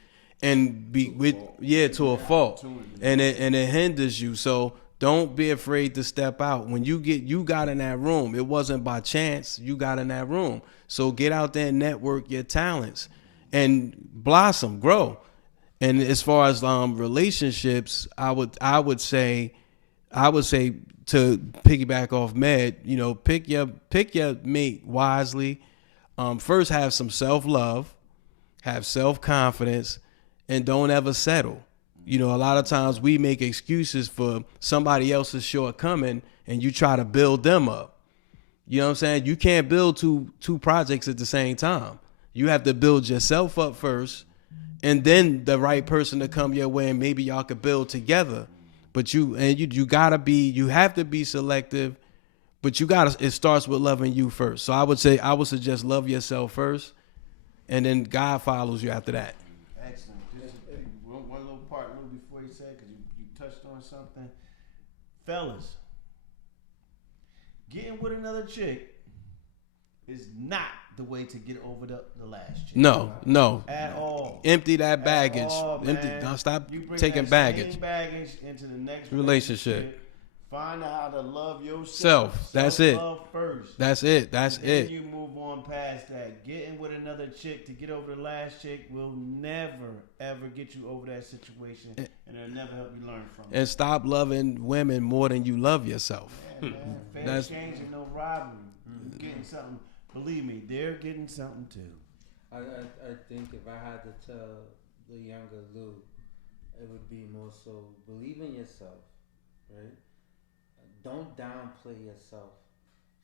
and to a fault, and it hinders you. So don't be afraid to step out. When you got in that room, it wasn't by chance you got in that room. So get out there and network your talents and blossom, grow. And as far as relationships, I would say to piggyback off Med, pick your mate wisely. First, have some self-love, have self-confidence, and don't ever settle. A lot of times we make excuses for somebody else's shortcoming, and you try to build them up. You know what I'm saying? You can't build two projects at the same time. You have to build yourself up first, and then the right person to come your way, and maybe y'all could build together. But you have to be selective, but it starts with loving you first. So I would suggest love yourself first, and then God follows you after that. Excellent. Just one little part, before you say, because you touched on something. Fellas, getting with another chick is not the way to get over the last chick. No. At all. Empty that baggage. Man. Stop You bring taking that baggage. same baggage into the next Relationship. Find out how to love yourself. That's it. Self-love first. That's it. Then you move on past that. Getting with another chick to get over the last chick will never, ever get you over that situation, and it'll never help you learn from it. And stop loving women more than you love yourself. Yeah, man. Fair exchange and no robbery. Getting something. Believe me, they're getting something too. I think if I had to tell the younger Lou, it would be more so believe in yourself, right? Don't downplay yourself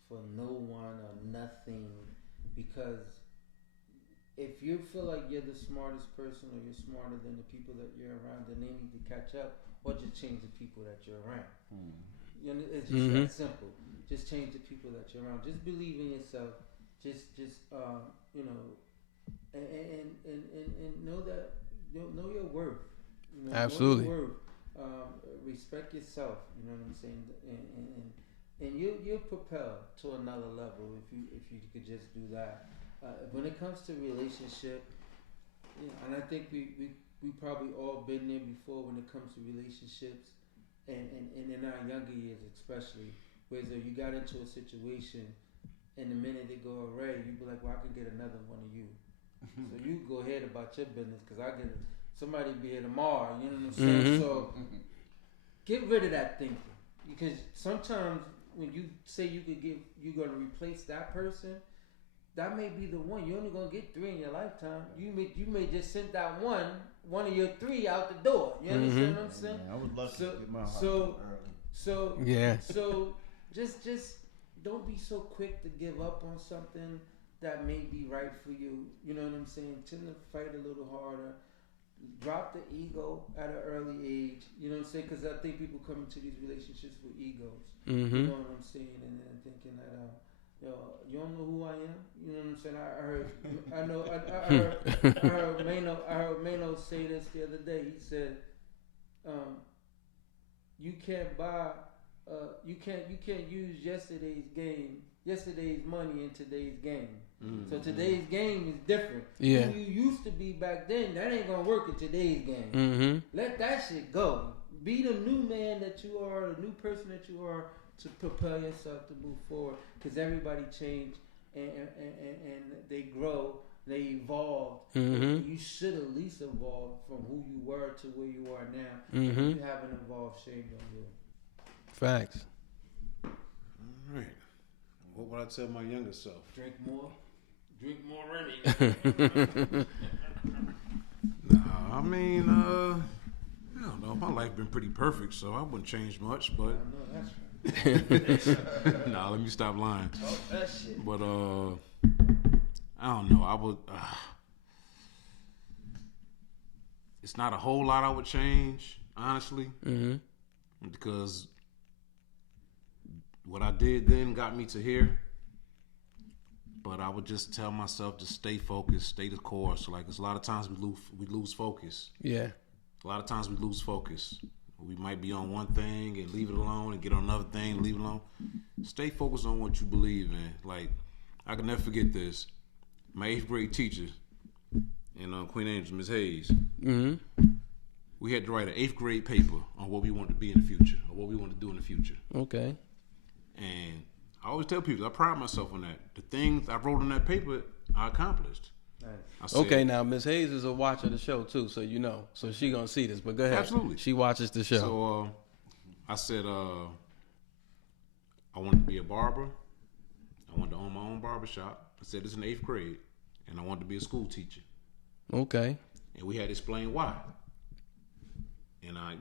for no one or nothing, because if you feel like you're the smartest person or you're smarter than the people that you're around, then they need to catch up or just change the people that you're around. It's just that simple. Just change the people that you're around. Just believe in yourself. Just and know that know your worth. Absolutely. Know your worth. Respect yourself. You know what I'm saying? And you'll propel to another level if you could just do that. When it comes to relationship, and I think we probably all been there before when it comes to relationships, and in our younger years especially, where you got into a situation, and the minute they go away, you be like, well, I could get another one of you. So you go ahead about your business, because somebody be here tomorrow. You know what I'm saying? So get rid of that thinking, because sometimes when you say you're gonna replace that person, that may be the one. You're only gonna get 3 in your lifetime. You may just send that one of your 3 out the door. You understand what I'm saying? Yeah, I would love to get my heart early. So just don't be so quick to give up on something that may be right for you. You know what I'm saying? Tend to fight a little harder. Drop the ego at an early age. You know what I'm saying? Because I think people come into these relationships with egos. You know what I'm saying? And then thinking that, you don't know who I am. You know what I'm saying? I heard Mano say this the other day. He said, you can't buy. You can't use yesterday's money in today's game. So today's game is different. Yeah. Who you used to be back then, that ain't gonna work in today's game. Let that shit go. Be the new man that you are, the new person that you are, to propel yourself to move forward. Because everybody change and they grow, they evolve. You should at least evolve from who you were to where you are now. If you haven't evolved, shame on you. Facts. All right. What would I tell my younger self? Drink more Remy. Nah, I mean, I don't know. My life been pretty perfect, so I wouldn't change much. But I know that's right. nah, let me stop lying. Oh, that shit. But I don't know. I would. It's not a whole lot I would change, honestly, because what I did then got me to here. But I would just tell myself to stay focused, stay the course. Like, there's a lot of times we lose focus. Yeah. A lot of times we lose focus. We might be on one thing and leave it alone, and get on another thing and leave it alone. Stay focused on what you believe in. Like, I can never forget this. My 8th grade teacher in Queen Angeles, Ms. Hayes, we had to write an 8th grade paper on what we wanted to be in the future, or what we wanted to do in the future. Okay. And I always tell people, I pride myself on that. The things I wrote on that paper, I accomplished. I said, Okay, now Miss Hayes is a watcher of the show too, so you know. So she gonna see this, but go ahead. Absolutely. She watches the show. So I said I wanted to be a barber. I wanted to own my own barbershop. I said this in the 8th grade, and I wanted to be a school teacher. Okay. And we had to explain why. And I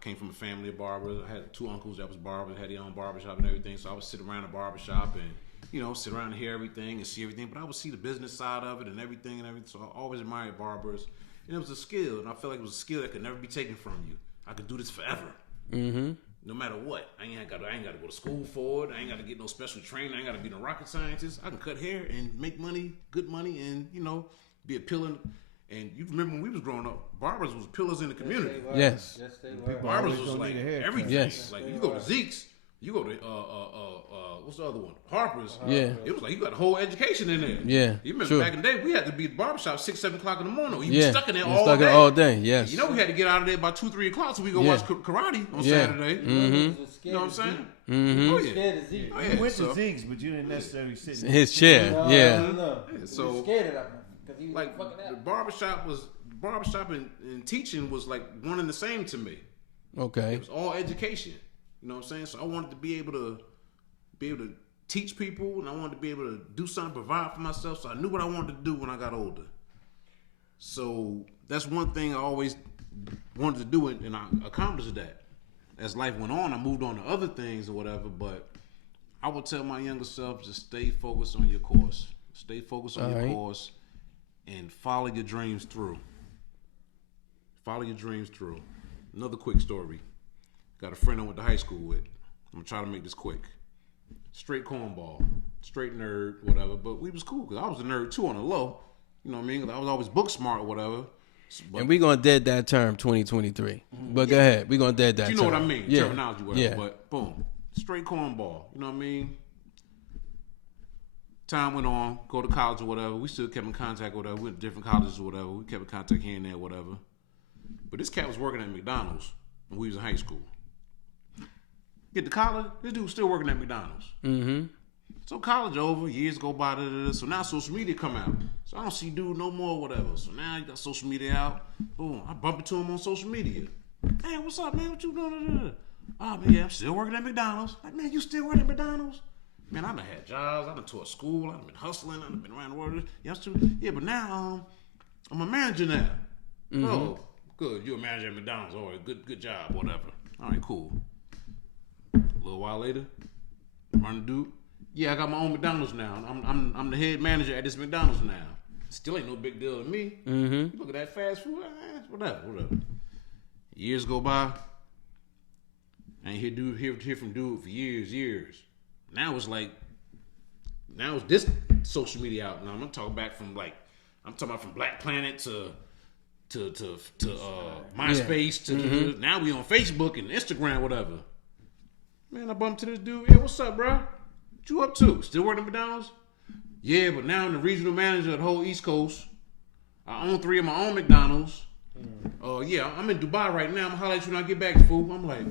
came from a family of barbers. I had 2 uncles that was barbers, had their own barbershop and everything. So I would sit around the barbershop and, sit around and hear everything and see everything. But I would see the business side of it and everything. So I always admired barbers. And it was a skill. And I felt like it was a skill that could never be taken from you. I could do this forever. No matter what. I ain't got to go to school for it. I ain't got to get no special training. I ain't got to be no rocket scientist. I can cut hair and make money, good money, and, be appealing. And you remember when we was growing up, barbers was pillars in the community. Yes. Yes, they were. Barbers was like everything. Yes. Like you go to Zeke's, you go to what's the other one? Harper's. Yeah. It was like you got a whole education in there. Yeah. You remember Sure. back in the day, we had to be at the barbershop 6, 7 o'clock in the morning. You Yeah. was stuck in there You're all stuck day. in all day. Yes. You know we had to get out of there by 2, 3 o'clock so we go Yeah. watch karate on Yeah. Saturday. You know what I'm saying? Oh yeah. Scared of Zeke. Oh, You yeah. went So, to Zeke's, but you didn't necessarily sit in His chair. Yeah. No. so- He was scared of that one because he was like fucking the out. barbershop and teaching was like one and the same to me. Okay. It was all education. You know what I'm saying? So I wanted to be able to teach people, and I wanted to be able to do something, provide for myself. So I knew what I wanted to do when I got older. So that's one thing I always wanted to do, and I accomplished that. As life went on, I moved on to other things or whatever, but I would tell my younger self, just stay focused on your course. Stay focused on your course and follow your dreams through. Follow your dreams through. Another quick story. Got a friend I went to high school with. I'm going to try to make this quick. Straight cornball. Straight nerd, whatever. But we was cool because I was a nerd too on the low. You know what I mean? I was always book smart or whatever. But And we gonna dead that term 2023. But go ahead. We gonna dead that you term. know what I mean? Yeah. Terminology, whatever. Yeah. But boom. Straight cornball. You know what I mean? Time went on, go to college or whatever. We still kept in contact or whatever. We went to different colleges or whatever. We kept in contact here and there, whatever. But this cat was working at McDonald's when we was in high school. Get to college, this dude was still working at McDonald's. So college over, years go by, so now social media come out. So I don't see dude no more, whatever. So now you got social media out. Boom, I bump into him on social media. Hey, what's up, man? What you doing? Oh, man, yeah, I'm still working at McDonald's. Like, man, you still working at McDonald's? Man, I done had jobs. I done taught school. I done been hustling. I done been around the world. Yeah, but now I'm a manager now. Oh, good. You're a manager at McDonald's. All right, good job, whatever. All right, cool. A little while later, running dude. Yeah, I got my own McDonald's now. I'm the head manager at this McDonald's now. Still ain't no big deal to me. You look at that fast food, whatever. Years go by. I ain't hear from dude for years. Now it's this social media out. Now I'm talking about from Black Planet to to MySpace to now we on Facebook and Instagram, whatever. Man, I bumped to this dude. Hey, what's up, bro? What you up to? Still working at McDonald's? Yeah, but now I'm the regional manager of the whole East Coast. I own 3 of my own McDonald's. Yeah, I'm in Dubai right now. I'm gonna holler at you when I get back, fool. I'm like,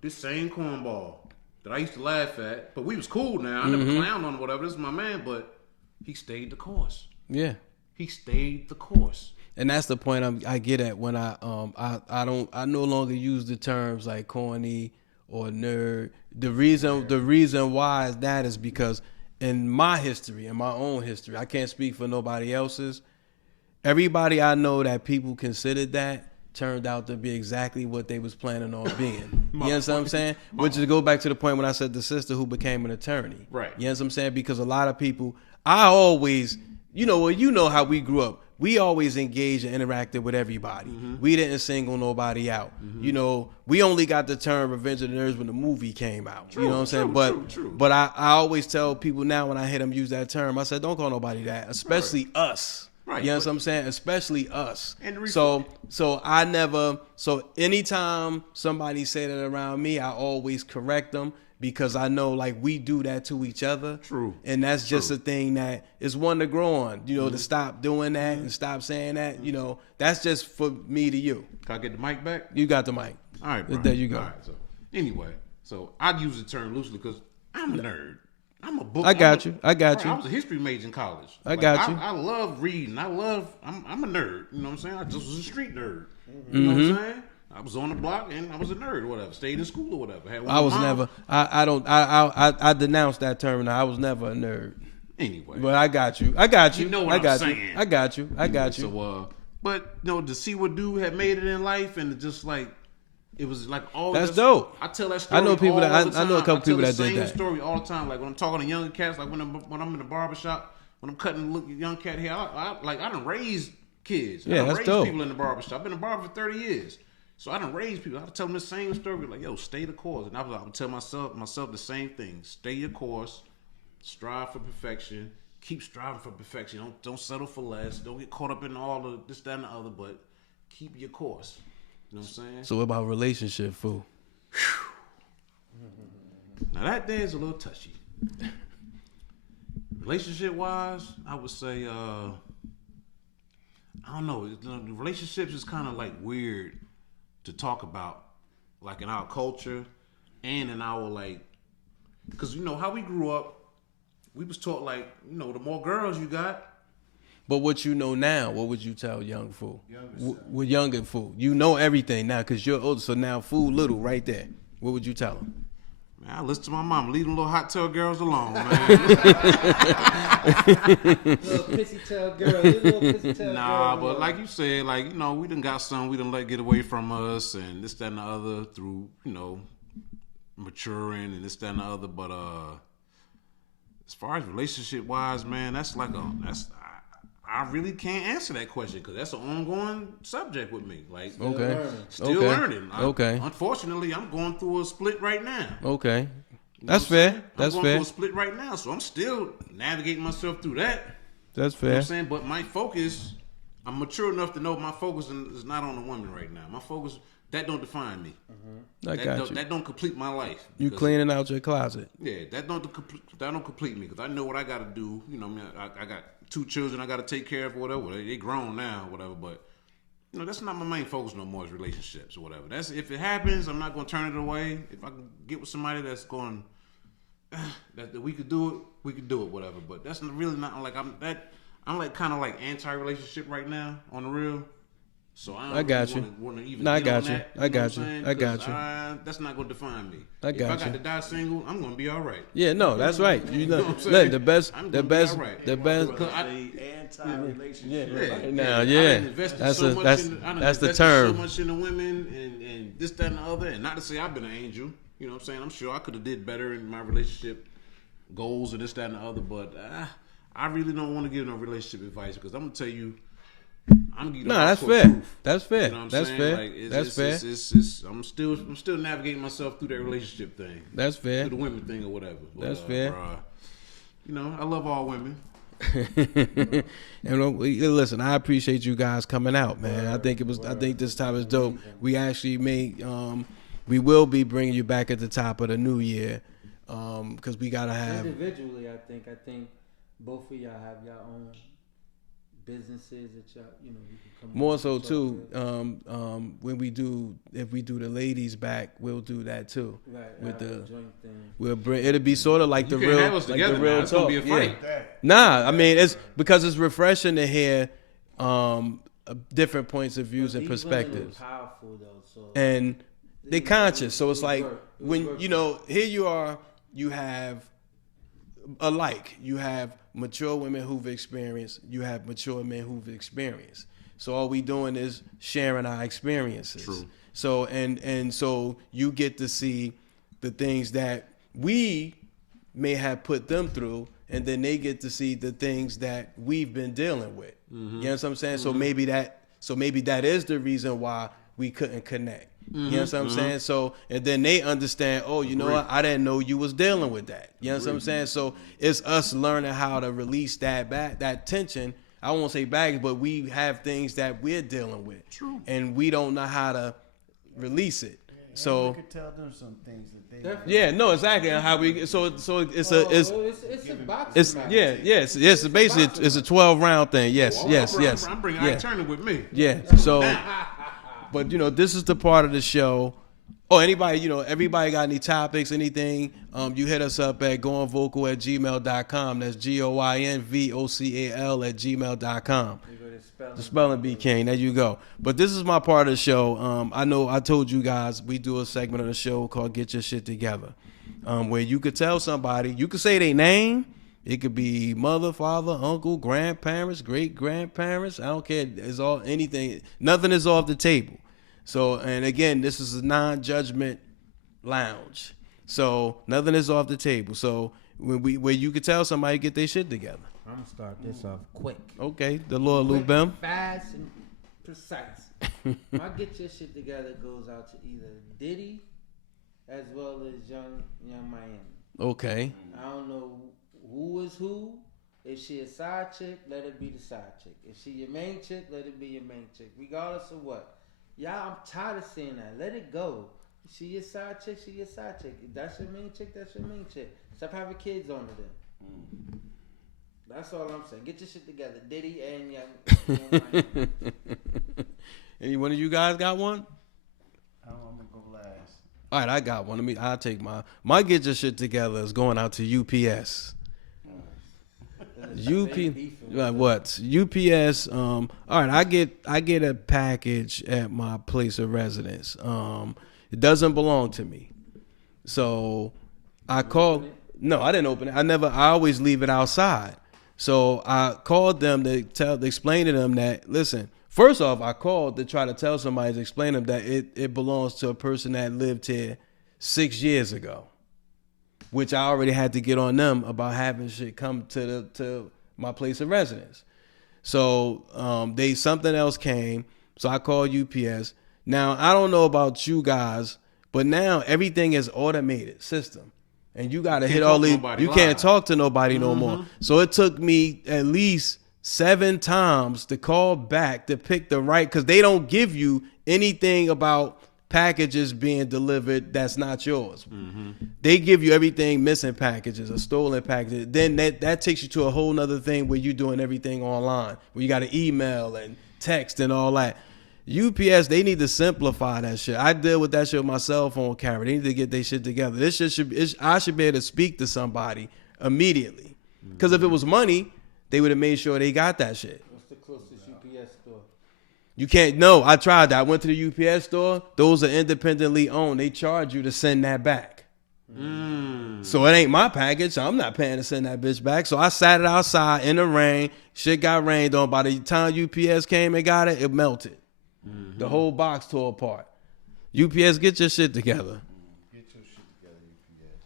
this same cornball that I used to laugh at, but we was cool now. I never clowned on him, whatever. This is my man, but he stayed the course. Yeah. He stayed the course. And that's the point I get at when I no longer use the terms like corny or nerd. The reason why is that is because in my history, in my own history, I can't speak for nobody else's. Everybody I know that people considered that turned out to be exactly what they was planning on being. You know what I'm saying? Which is go back to the point when I said the sister who became an attorney. Right. You know what I'm saying? Because a lot of people, I always, you know how we grew up. We always engaged and interacted with everybody. We didn't single nobody out. You know, we only got the term Revenge of the Nerds when the movie came out. True, you know what I'm saying? True. But I always tell people now when I hear them use that term, I said, don't call nobody that, especially us. Right. You know what I'm saying? Especially us. And so anytime somebody say that around me, I always correct them because I know like we do that to each other. True. And that's just a thing that is one to grow on, you know, to stop doing that and stop saying that, you know, that's just for me to you. Can I get the mic back? You got the mic. All right, Brian. There you go. All right, so anyway, I use the term loosely because I'm a nerd. I'm a book. I got you. I was a history major in college. I got you. I love reading. I'm a nerd. You know what I'm saying? I just was a street nerd. You know what I'm saying? I was on the block and I was a nerd or whatever. Stayed in school or whatever. I denounced that term. I was never a nerd. Anyway. But I got you. You know what I'm saying. I got you. So, but you know, to see what dude had made it in life and just like, it was like all that's dope. I tell that story. I know people all that the time. I know a couple people that did I tell the that. same story all the time. Like when I'm talking to younger cats, like when I'm in the barbershop, when I'm cutting young cat hair, I done raised kids. Yeah, I that's raised dope. people in the barbershop. I've been a barber for 30 years. So I done raised people. I tell them the same story. Like, yo, stay the course. And I would tell myself the same thing. Stay your course. Strive for perfection. Keep striving for perfection. Don't settle for less. Don't get caught up in all of this, that, and the other. But keep your course. You know what I'm saying? So what about relationship, fool? Now that there is a little touchy. Relationship wise, I would say I don't know. The relationships is kind of like weird to talk about, like in our culture and in our like, because you know how we grew up, we was taught like, you know, the more girls you got. But what you know now, what would you tell young fool? With younger fool, you know everything now because you're older. So now fool little right there. What would you tell him? Man, I listen to my mom. Leave them little hot tail girls alone, man. Little pissy tail girl. Little pissy tail Nah, girl. but like you said, like, you know, we done got some we done let get away from us and this, that, and the other through, you know, maturing and this, that, and the other. But as far as relationship wise, man, I really can't answer that question because that's an ongoing subject with me. Like, still learning. Unfortunately, I'm going through a split right now. Okay, that's fair. That's I'm going fair. through a split right now, so I'm still navigating myself through that. That's fair. You know what I'm saying? But my focus, I'm mature enough to know my focus is not on the woman right now. My focus, that don't define me. I got you. That don't complete my life. You cleaning out your closet. Yeah, that don't complete me because I know what I got to do. You know, I mean, I got 2 children I got to take care of or whatever. They grown now, whatever. But you know, that's not my main focus no more is relationships or whatever. That's if it happens, I'm not going to turn it away. If I can get with somebody that's going that we could do it, we could do it, whatever. But that's really not like I'm like kind of like anti-relationship right now on the real. So I got you. I got you. That's not going to define me. If I got to die single, I'm going to be all right. Yeah, no, that's right. You know what I'm saying? the best. Anti-relationship. Right now, yeah. That's the term. So much in the women and this, that, and the other. And not to say I've been an angel. You know what I'm saying? I'm sure I could have did better in my relationship goals and this, that, and the other. But I really don't want to give no relationship advice because I'm going to tell you. That's fair. Truth. That's fair. You know what I'm that's saying? fair. Like, that's fair. I'm still navigating myself through that relationship thing. That's fair. Through the women thing or whatever. But, that's fair. You know, I love all women. And listen, I appreciate you guys coming out, man. I think this time is dope. We actually we will be bringing you back at the top of the new year, because we gotta have individually. I think both of y'all have your own businesses that y'all, you can come more so too. If we do the ladies back, we'll do that too. Right, with the joint thing. we'll bring. It'll be sort of like the You real, can't have us like together the real now. It's gonna talk. be a fight. Yeah. Nah, I mean it's because it's refreshing to hear different points of views and These women are perspectives, powerful though, so and they conscious. So it's like work. when here you are, you have alike. You have mature women who've experienced. You have mature men who've experienced. So all we doing is sharing our experiences. True. So and so you get to see the things that we may have put them through, and then they get to see the things that we've been dealing with. You know what I'm saying? So maybe that is the reason why we couldn't connect. You know what I'm saying? So, and then they understand, oh, you know what? I didn't know you was dealing with that. You know what I'm saying? So it's us learning how to release that tension. I won't say baggage, but we have things that we're dealing with. True. And we don't know how to release it. So we could tell them some things that they yeah, no, exactly. And how we it's it's a boxing match. Yes. Basically, it's a 12-round thing. Yes. I'm bringing Ike Turner with me. Yeah. So, but this is the part of the show. Oh, anybody, everybody got any topics, anything? You hit us up at goingvocal@gmail.com. That's GOINVOCAL@gmail.com. The spelling bee king. There you go. But this is my part of the show. I know I told you guys we do a segment of the show called Get Your Shit Together, where you could tell somebody, you could say their name. It could be mother, father, uncle, grandparents, great grandparents. I don't care. It's all anything. Nothing is off the table. So, and again, this is a non-judgment lounge. So nothing is off the table. So where you could tell somebody get their shit together. I'm gonna start this off quick. Okay, the Lord Lou Bim. Fast and precise. My Get Your Shit Together goes out to either Diddy as well as Young Miami. Okay. I don't know who is who. If she a side chick, let it be the side chick. If she your main chick, let it be your main chick. Regardless of what. Y'all, I'm tired of seeing that. Let it go. She your side chick, she your side chick. If that's your main chick, that's your main chick. Stop having kids on her then. That's all I'm saying. Get your shit together. Diddy and Young Miami. Any one of you guys got one? I'm gonna go last. All right, I got one. I'll take my Get Your Shit Together is going out to UPS. UPS. All right, I get a package at my place of residence. It doesn't belong to me, so I called. No, I didn't open it. I always leave it outside. So I called them to explain to them that, listen, first off, I called to try to tell somebody to explain to them that it belongs to a person that lived here 6 years ago, which I already had to get on them about having shit come to my place of residence. So something else came. So I called UPS. Now, I don't know about you guys, but now everything is automated system. And you got to hit all these. You can't talk to nobody no more. So it took me at least 7 times to call back to pick the right, because they don't give you anything about packages being delivered that's not yours. They give you everything missing packages or stolen packages. Then that takes you to a whole nother thing where you're doing everything online, where you got to email and text and all that. UPS, they need to simplify that shit. I deal with that shit with my cell phone camera. They need to get their shit together. This shit I should be able to speak to somebody immediately. Because if it was money, they would have made sure they got that shit. What's the closest UPS store? You can't. No, I tried that. I went to the UPS store. Those are independently owned. They charge you to send that back. So it ain't my package. So I'm not paying to send that bitch back. So I sat it outside in the rain. Shit got rained on. By the time UPS came and got it, it melted. The whole box tore apart. UPS, get your shit together. Get your shit together, UPS.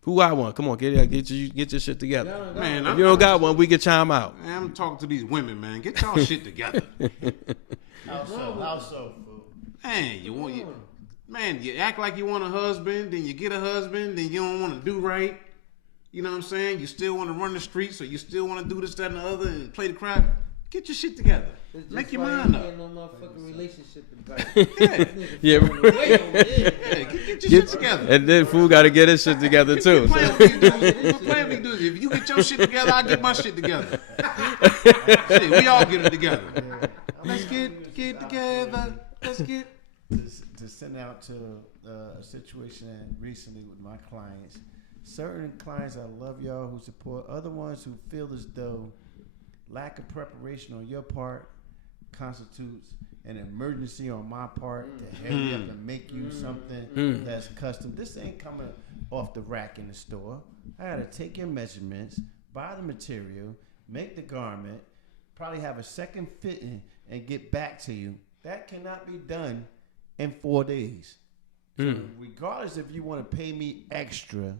Who got one? Come on, get your shit together. Man, if you don't got one, we can chime out. Man, I'm talking to these women, man. Get y'all shit together. How so, fool? Man, you act like you want a husband, then you get a husband, then you don't want to do right. you know what I'm saying? You still want to run the streets, or you still want to do this, that, and the other, and play the crowd. Get your shit together. Make your mind up. No motherfucking relationship advice. Yeah. Get your shit together. And then fool got to get his shit together too. If you get your shit together, I get my shit together. Shit, we all get it together. Let's get together. Let's get. To send out to a situation recently with my clients. Certain clients I love y'all who support. Other ones who feel as though lack of preparation on your part constitutes an emergency on my part to hurry up and make you something that's custom. This ain't coming off the rack in the store. I gotta take your measurements, buy the material, make the garment, probably have a second fitting, and get back to you. That cannot be done in 4 days. So regardless if you want to pay me extra,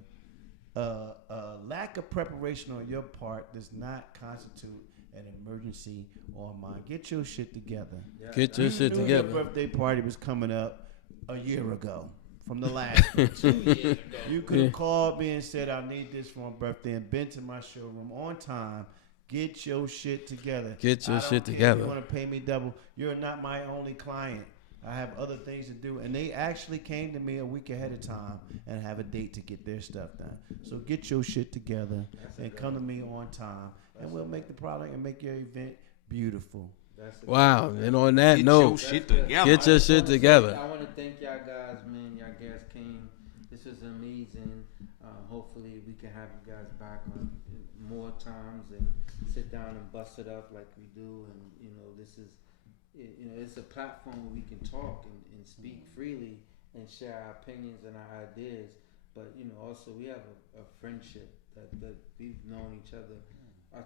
lack of preparation on your part does not constitute an emergency on mine. Get your shit together. Yeah. Get your shit together. Your birthday party was coming up a year ago from the last one. 2 years ago. You could have called me and said, I need this for my birthday, and been to my showroom on time. Get your shit together. Get your shit together. You want to pay me double. You're not my only client. I have other things to do. And they actually came to me a week ahead of time and have a date to get their stuff done. So get your shit together and come to me on time. And we'll make the product and make your event beautiful. Wow. And on that note, get your shit together. I want to thank y'all guys, man. Y'all guys came. This was amazing. Hopefully we can have you guys back on more times and sit down and bust it up like we do. And, you know, this is, you know, it's a platform where we can talk and speak freely and share our opinions and our ideas. But, you know, also we have a friendship that we've known each other.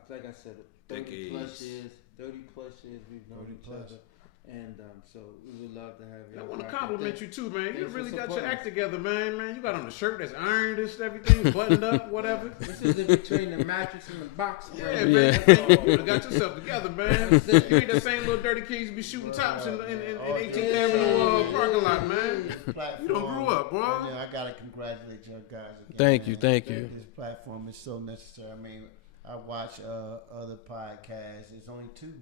Like I said, 30 plus years we've known each other. And so we would love to have you. I want to compliment you too, man. You really got your act together, man. You got on the shirt that's ironed and everything, buttoned up, whatever. This is in between the mattress and the box. Yeah, man. You got yourself together, man. You ain't that same little dirty kids be shooting tops in 18th Avenue parking lot, man. You don't grow up, bro. I gotta congratulate you guys again. Thank you. This platform is so necessary. I mean, I watch other podcasts. There's only two.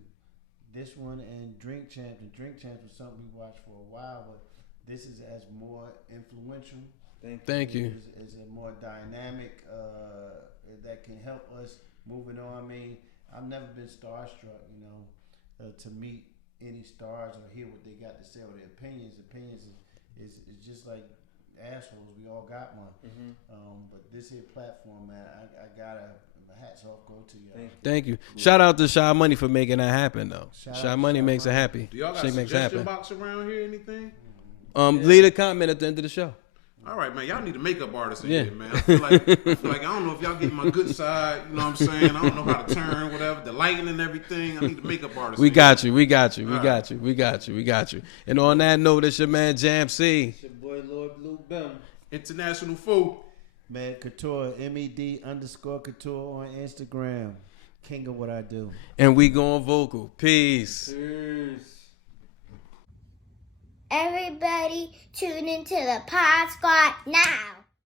This one and Drink Champs. And Drink Champs was something we watched for a while, but this is as more influential. Thank you. Is a more dynamic that can help us moving on. I mean, I've never been starstruck, you know, to meet any stars or hear what they got to say or their opinions. Opinions is just like assholes. We all got one. But this here platform, man, I gotta. Hats off go to you. Thank you. Shout out to Shy Money for making that happen, though. Shy Money makes it happy. Do y'all got a suggestion box around here? Anything? Leave a comment at the end of the show. All right, man. Y'all need a makeup artist in here, man. I feel like I don't know if y'all getting my good side. You know what I'm saying? I don't know how to turn, whatever. The lighting and everything. I need a makeup artist. We got you. And on that note, it's your man Jam C. It's your boy Lord Blue Bim. International fool. Man, Couture, MED_Couture on Instagram. King of what I do. And we going vocal. Peace. Everybody tune into the Pod Squad now.